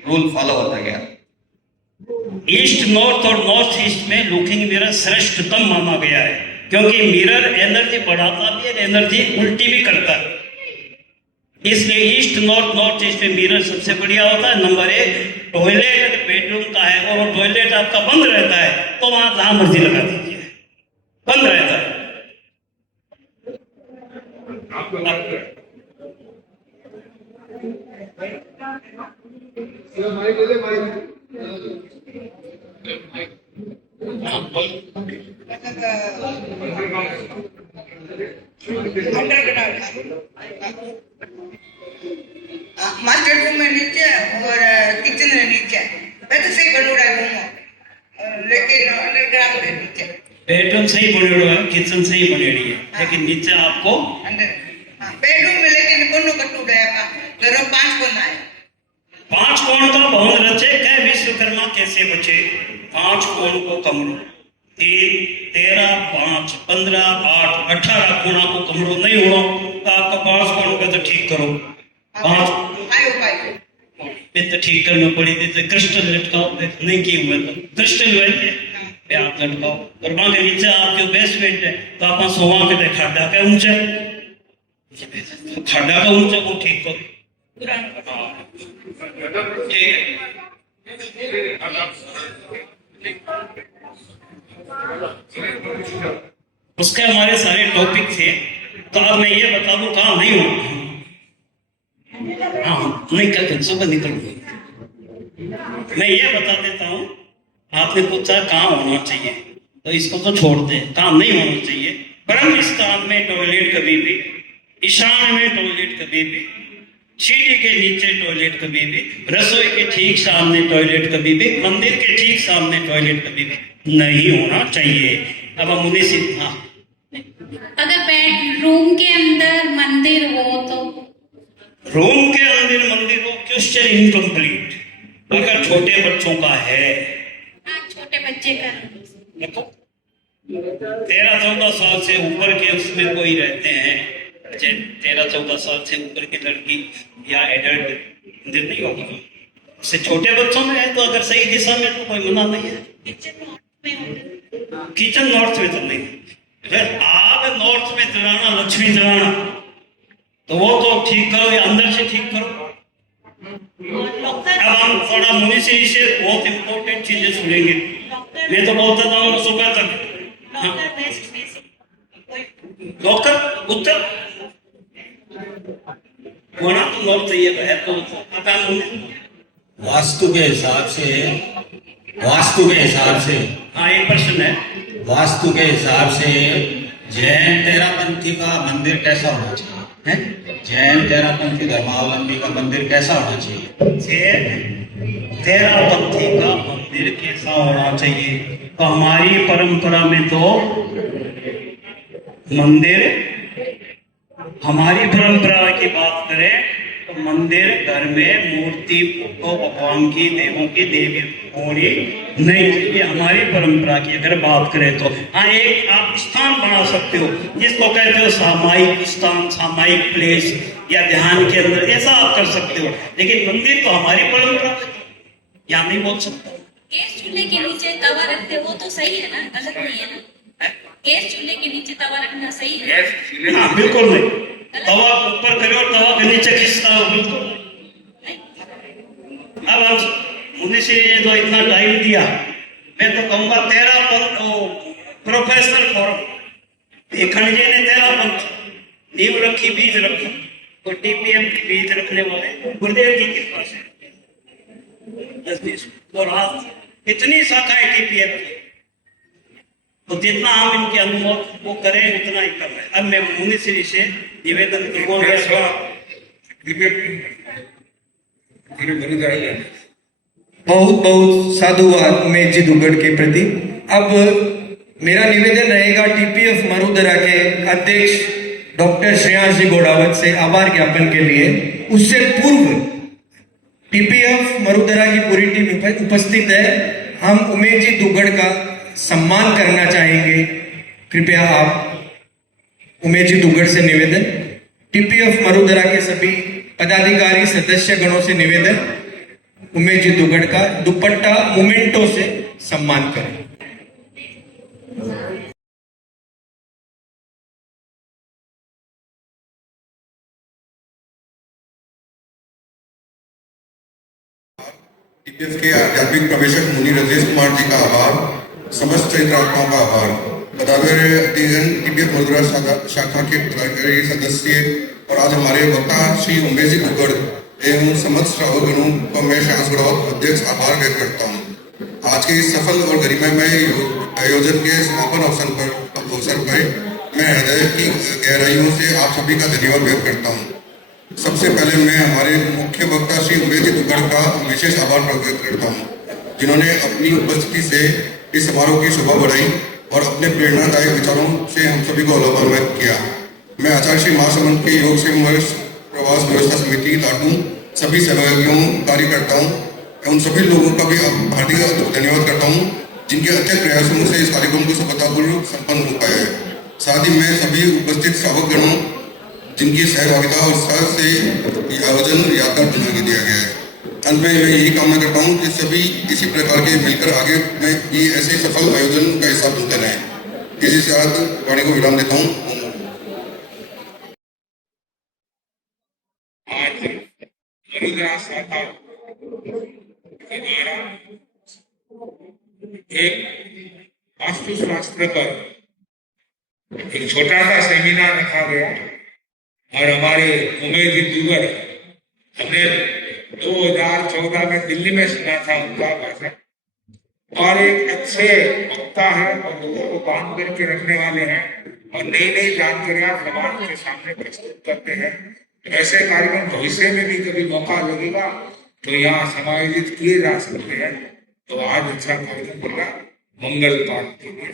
रूल फॉलो होता गया? ईस्ट नॉर्थ और नॉर्थ ईस्ट में लुकिंग मिरर श्रेष्ठतम माना गया है, क्योंकि मिरर एनर्जी बढ़ाता भी है, एनर्जी उल्टी भी करता है। इसलिए ईस्ट नॉर्थ ईस्ट में मिरर सबसे बढ़िया होता है। नंबर 1, टॉयलेट अगर बेडरूम का है और वो टॉयलेट आपका बंद रहता है तो वहां जहां मर्जी लगा दीजिए, बंद रहता है। मास्टर रूम में नीचे और किचन में नीचे, मैं तो सही बनूड़ा घूमो, लेकिन अंडरग्राउंड है नीचे। बेडरूम सही बनेड़ो है, किचन सही बनेड़ी है, लेकिन नीचे आपको बेडरूम में लेकिन कोनो कट्टू गया का घरों 5 कोना है। 5 कोण का भवन रचे, कह विश्वकर्मा कैसे बचे। 5 कोण को कमरो, 3, 13, 5, 15, 8, 18 कोणा को कमरो नहीं होना तो आपका 5 कोण का तो ठीक करो। 5 आयो भाई तो ठीक करना पड़ी थी। क्रिस्टल लटकाओ, नहीं की हुआ तो क्रिस्टल पे आप लटकाओ। और वहां के नीचे आपके बेसमेंट है तो आप सोवा के खड्डा का ऊंचा, खड्डा का ऊंचा को ठीक करो। उसके हमारे सारे टॉपिक थे, तो अब मैं ये बता दूं कहाँ नहीं हूं। हाँ, नहीं सुबह निकल गई। मैं ये बता देता हूं, आपने पूछा कहाँ होना चाहिए, तो इसको तो छोड़ दे, कहाँ नहीं होना चाहिए। ब्रह्म स्थान में टॉयलेट कभी भी, ईशान में टॉयलेट कभी भी, सीढ़ी के नीचे टॉयलेट कभी भी, रसोई के ठीक सामने टॉयलेट कभी भी, मंदिर के ठीक सामने टॉयलेट कभी भी नहीं होना चाहिए। अब हम मुनि सिद्ध, हाँ, अगर बेडरूम के अंदर मंदिर हो तो? रूम के अंदर मंदिर हो, क्वेश्चन इनकम्प्लीट। अगर छोटे बच्चों का है, हाँ, छोटे बच्चे का देखो 13-14 साल से ऊपर के उसमें कोई रहते हैं, 13-14 साल से ऊपर की लड़की या एडल्ट मंदिर नहीं होगा। उससे छोटे बच्चों में है तो अगर सही दिशा में तो कोई मना नहीं है। किचन नॉर्थ में तो नहीं। फिर आग नॉर्थ में जलाना, लक्ष्मी जलाना, तो वो तो ठीक करो या अंदर से ठीक करो। अब हम थोड़ा मुनि से बहुत इंपॉर्टेंट चीजें सुनेंगे। मैं तो बोलता था सुबह तक। डॉक्टर उत्तर होना तो नॉर्थ चाहिए है, तो पता नहीं। वास्तु के हिसाब से हाँ, एक प्रश्न है। वास्तु के हिसाब से जैन तेरापंथी का मंदिर कैसा होना चाहिए? जैन तेरापंथी धर्मावलंबी का मंदिर कैसा होना चाहिए? जैन तेरापंथी का मंदिर कैसा होना चाहिए? तो हमारी परंपरा में तो मंदिर, हमारी परंपरा की बात करें तो मंदिर घर में मूर्ति को भगवान की, देवों की देवी होनी नहीं चाहिए। हमारी परंपरा की अगर बात करें तो हाँ, एक आप स्थान बना सकते हो जिसको कहते हो सामायिक स्थान, सामायिक प्लेस, या ध्यान के अंदर, ऐसा आप कर सकते हो। लेकिन मंदिर तो हमारी परंपरा या नहीं बोल सकता। गैस चूल्हे के नीचे तवा रखते हो तो सही है ना, गलत नहीं है ना? गैस चूल्हे के नीचे तवा रखना सही है? हाँ, बिल्कुल नहीं। तवा ऊपर करो, तवा के नीचे खिसका हो, बिल्कुल। अब हम मुनिश्री ने जो इतना टाइम दिया, मैं तो कहूँगा 13 पंथ प्रोफेशनल फोरम खंड जी ने 13 पंथ नींव रखी, बीज रखी, और टीपीएम की बीज रखने वाले गुरुदेव की कृपा से 10-20 और आज इतनी शाखाएं टीपीएम की, तो जितना हम इनके अनुमोद वो करें उतना ही कर रहे हैं। अब मैं मुनिश्री से निवेदन करूँगा, बहुत बहुत साधुवाद उमेश जी दुग्गड़ के प्रति। अब मेरा निवेदन रहेगा टीपीएफ मरुदरा के अध्यक्ष डॉक्टर श्रेयांश जी गोड़ावत से आभार ज्ञापन के लिए। उससे पूर्व टीपीएफ मरुदरा की पूरी टीम उपस्थित है, हम उमेश जी दुग्गड़ का सम्मान करना चाहेंगे। कृपया आप उमेश जी दुग्गड़ से निवेदन, टीपीएफ मरुदरा के सभी पदाधिकारी सदस्य गणों से निवेदन, उमेश जी दुग्गड़ का दुपट्टा मोमेंटो से सम्मान करें। टीपीएफ के आध्यात्मिक प्रवेशक मुनि रजनीश कुमार जी का आभार, समस्त चरित्रात्माओं का आभार, पदाधिकारी अध्ययन टीपीएफ मरुदरा शाखा के पदाधिकारी सदस्य और आज हमारे वक्ता श्री उमेश जी दुग्गड़ एवं समस्त श्रावकगणों को मैं श्रेयांश गोड़ावत अध्यक्ष आभार व्यक्त करता हूँ। आज के इस सफल और गरिमामय आयोजन के समापन अवसर पर मैं हृदय की गहराइयों से आप सभी का धन्यवाद व्यक्त करता हूँ। सबसे पहले मैं हमारे मुख्य वक्ता श्री उमेश जी दुग्गड़ का विशेष आभार व्यक्त करता हूँ, जिन्होंने अपनी उपस्थिति से इस समारोह की शोभा बढ़ाई और अपने प्रेरणादायक विचारों से हम सभी को लाभान्वित किया। मैं आचार्य श्री महासमंद के योग से प्रवास व्यवस्था समिति लाटू सभी सहयोगियों, कार्यकर्ताओं एवं सभी लोगों का भी हार्दिक धन्यवाद करता हूँ, जिनके अच्छे प्रयासों से इस कार्यक्रम को सफलतापूर्वक संपन्न हो पाया है। साथ ही मैं सभी उपस्थित श्रावकगणों जिनकी सहभागिता और उत्साह से आयोजन यादगार बना के दिया गया है। अंत में मैं यही कामना करता हूँ कि सभी इसी प्रकार के मिलकर आगे में ये ऐसे सफल आयोजन का हिस्सा बनते रहें। इसी के साथ वाणी को विराम देता हूँ। आज मरुदरा शाखा के द्वारा एक वास्तुशास्त्र पर एक छोटा सा सेमिनार रखा गया और हमारे उमेश जी दुग्गड़, हमने 2014 में दिल्ली में सुना था उनका भाषण, और एक अच्छे वक्ता है और लोगों को बांध करके रखने वाले हैं और नई नई जानकारियां समाज के सामने प्रस्तुत करते हैं। ऐसे कार्यक्रम भविष्य में भी कभी मौका लगेगा तो यहाँ समायोजित किए जा सकते हैं। तो आज अच्छा कार्यक्रम होगा, मंगल पाठ के लिए।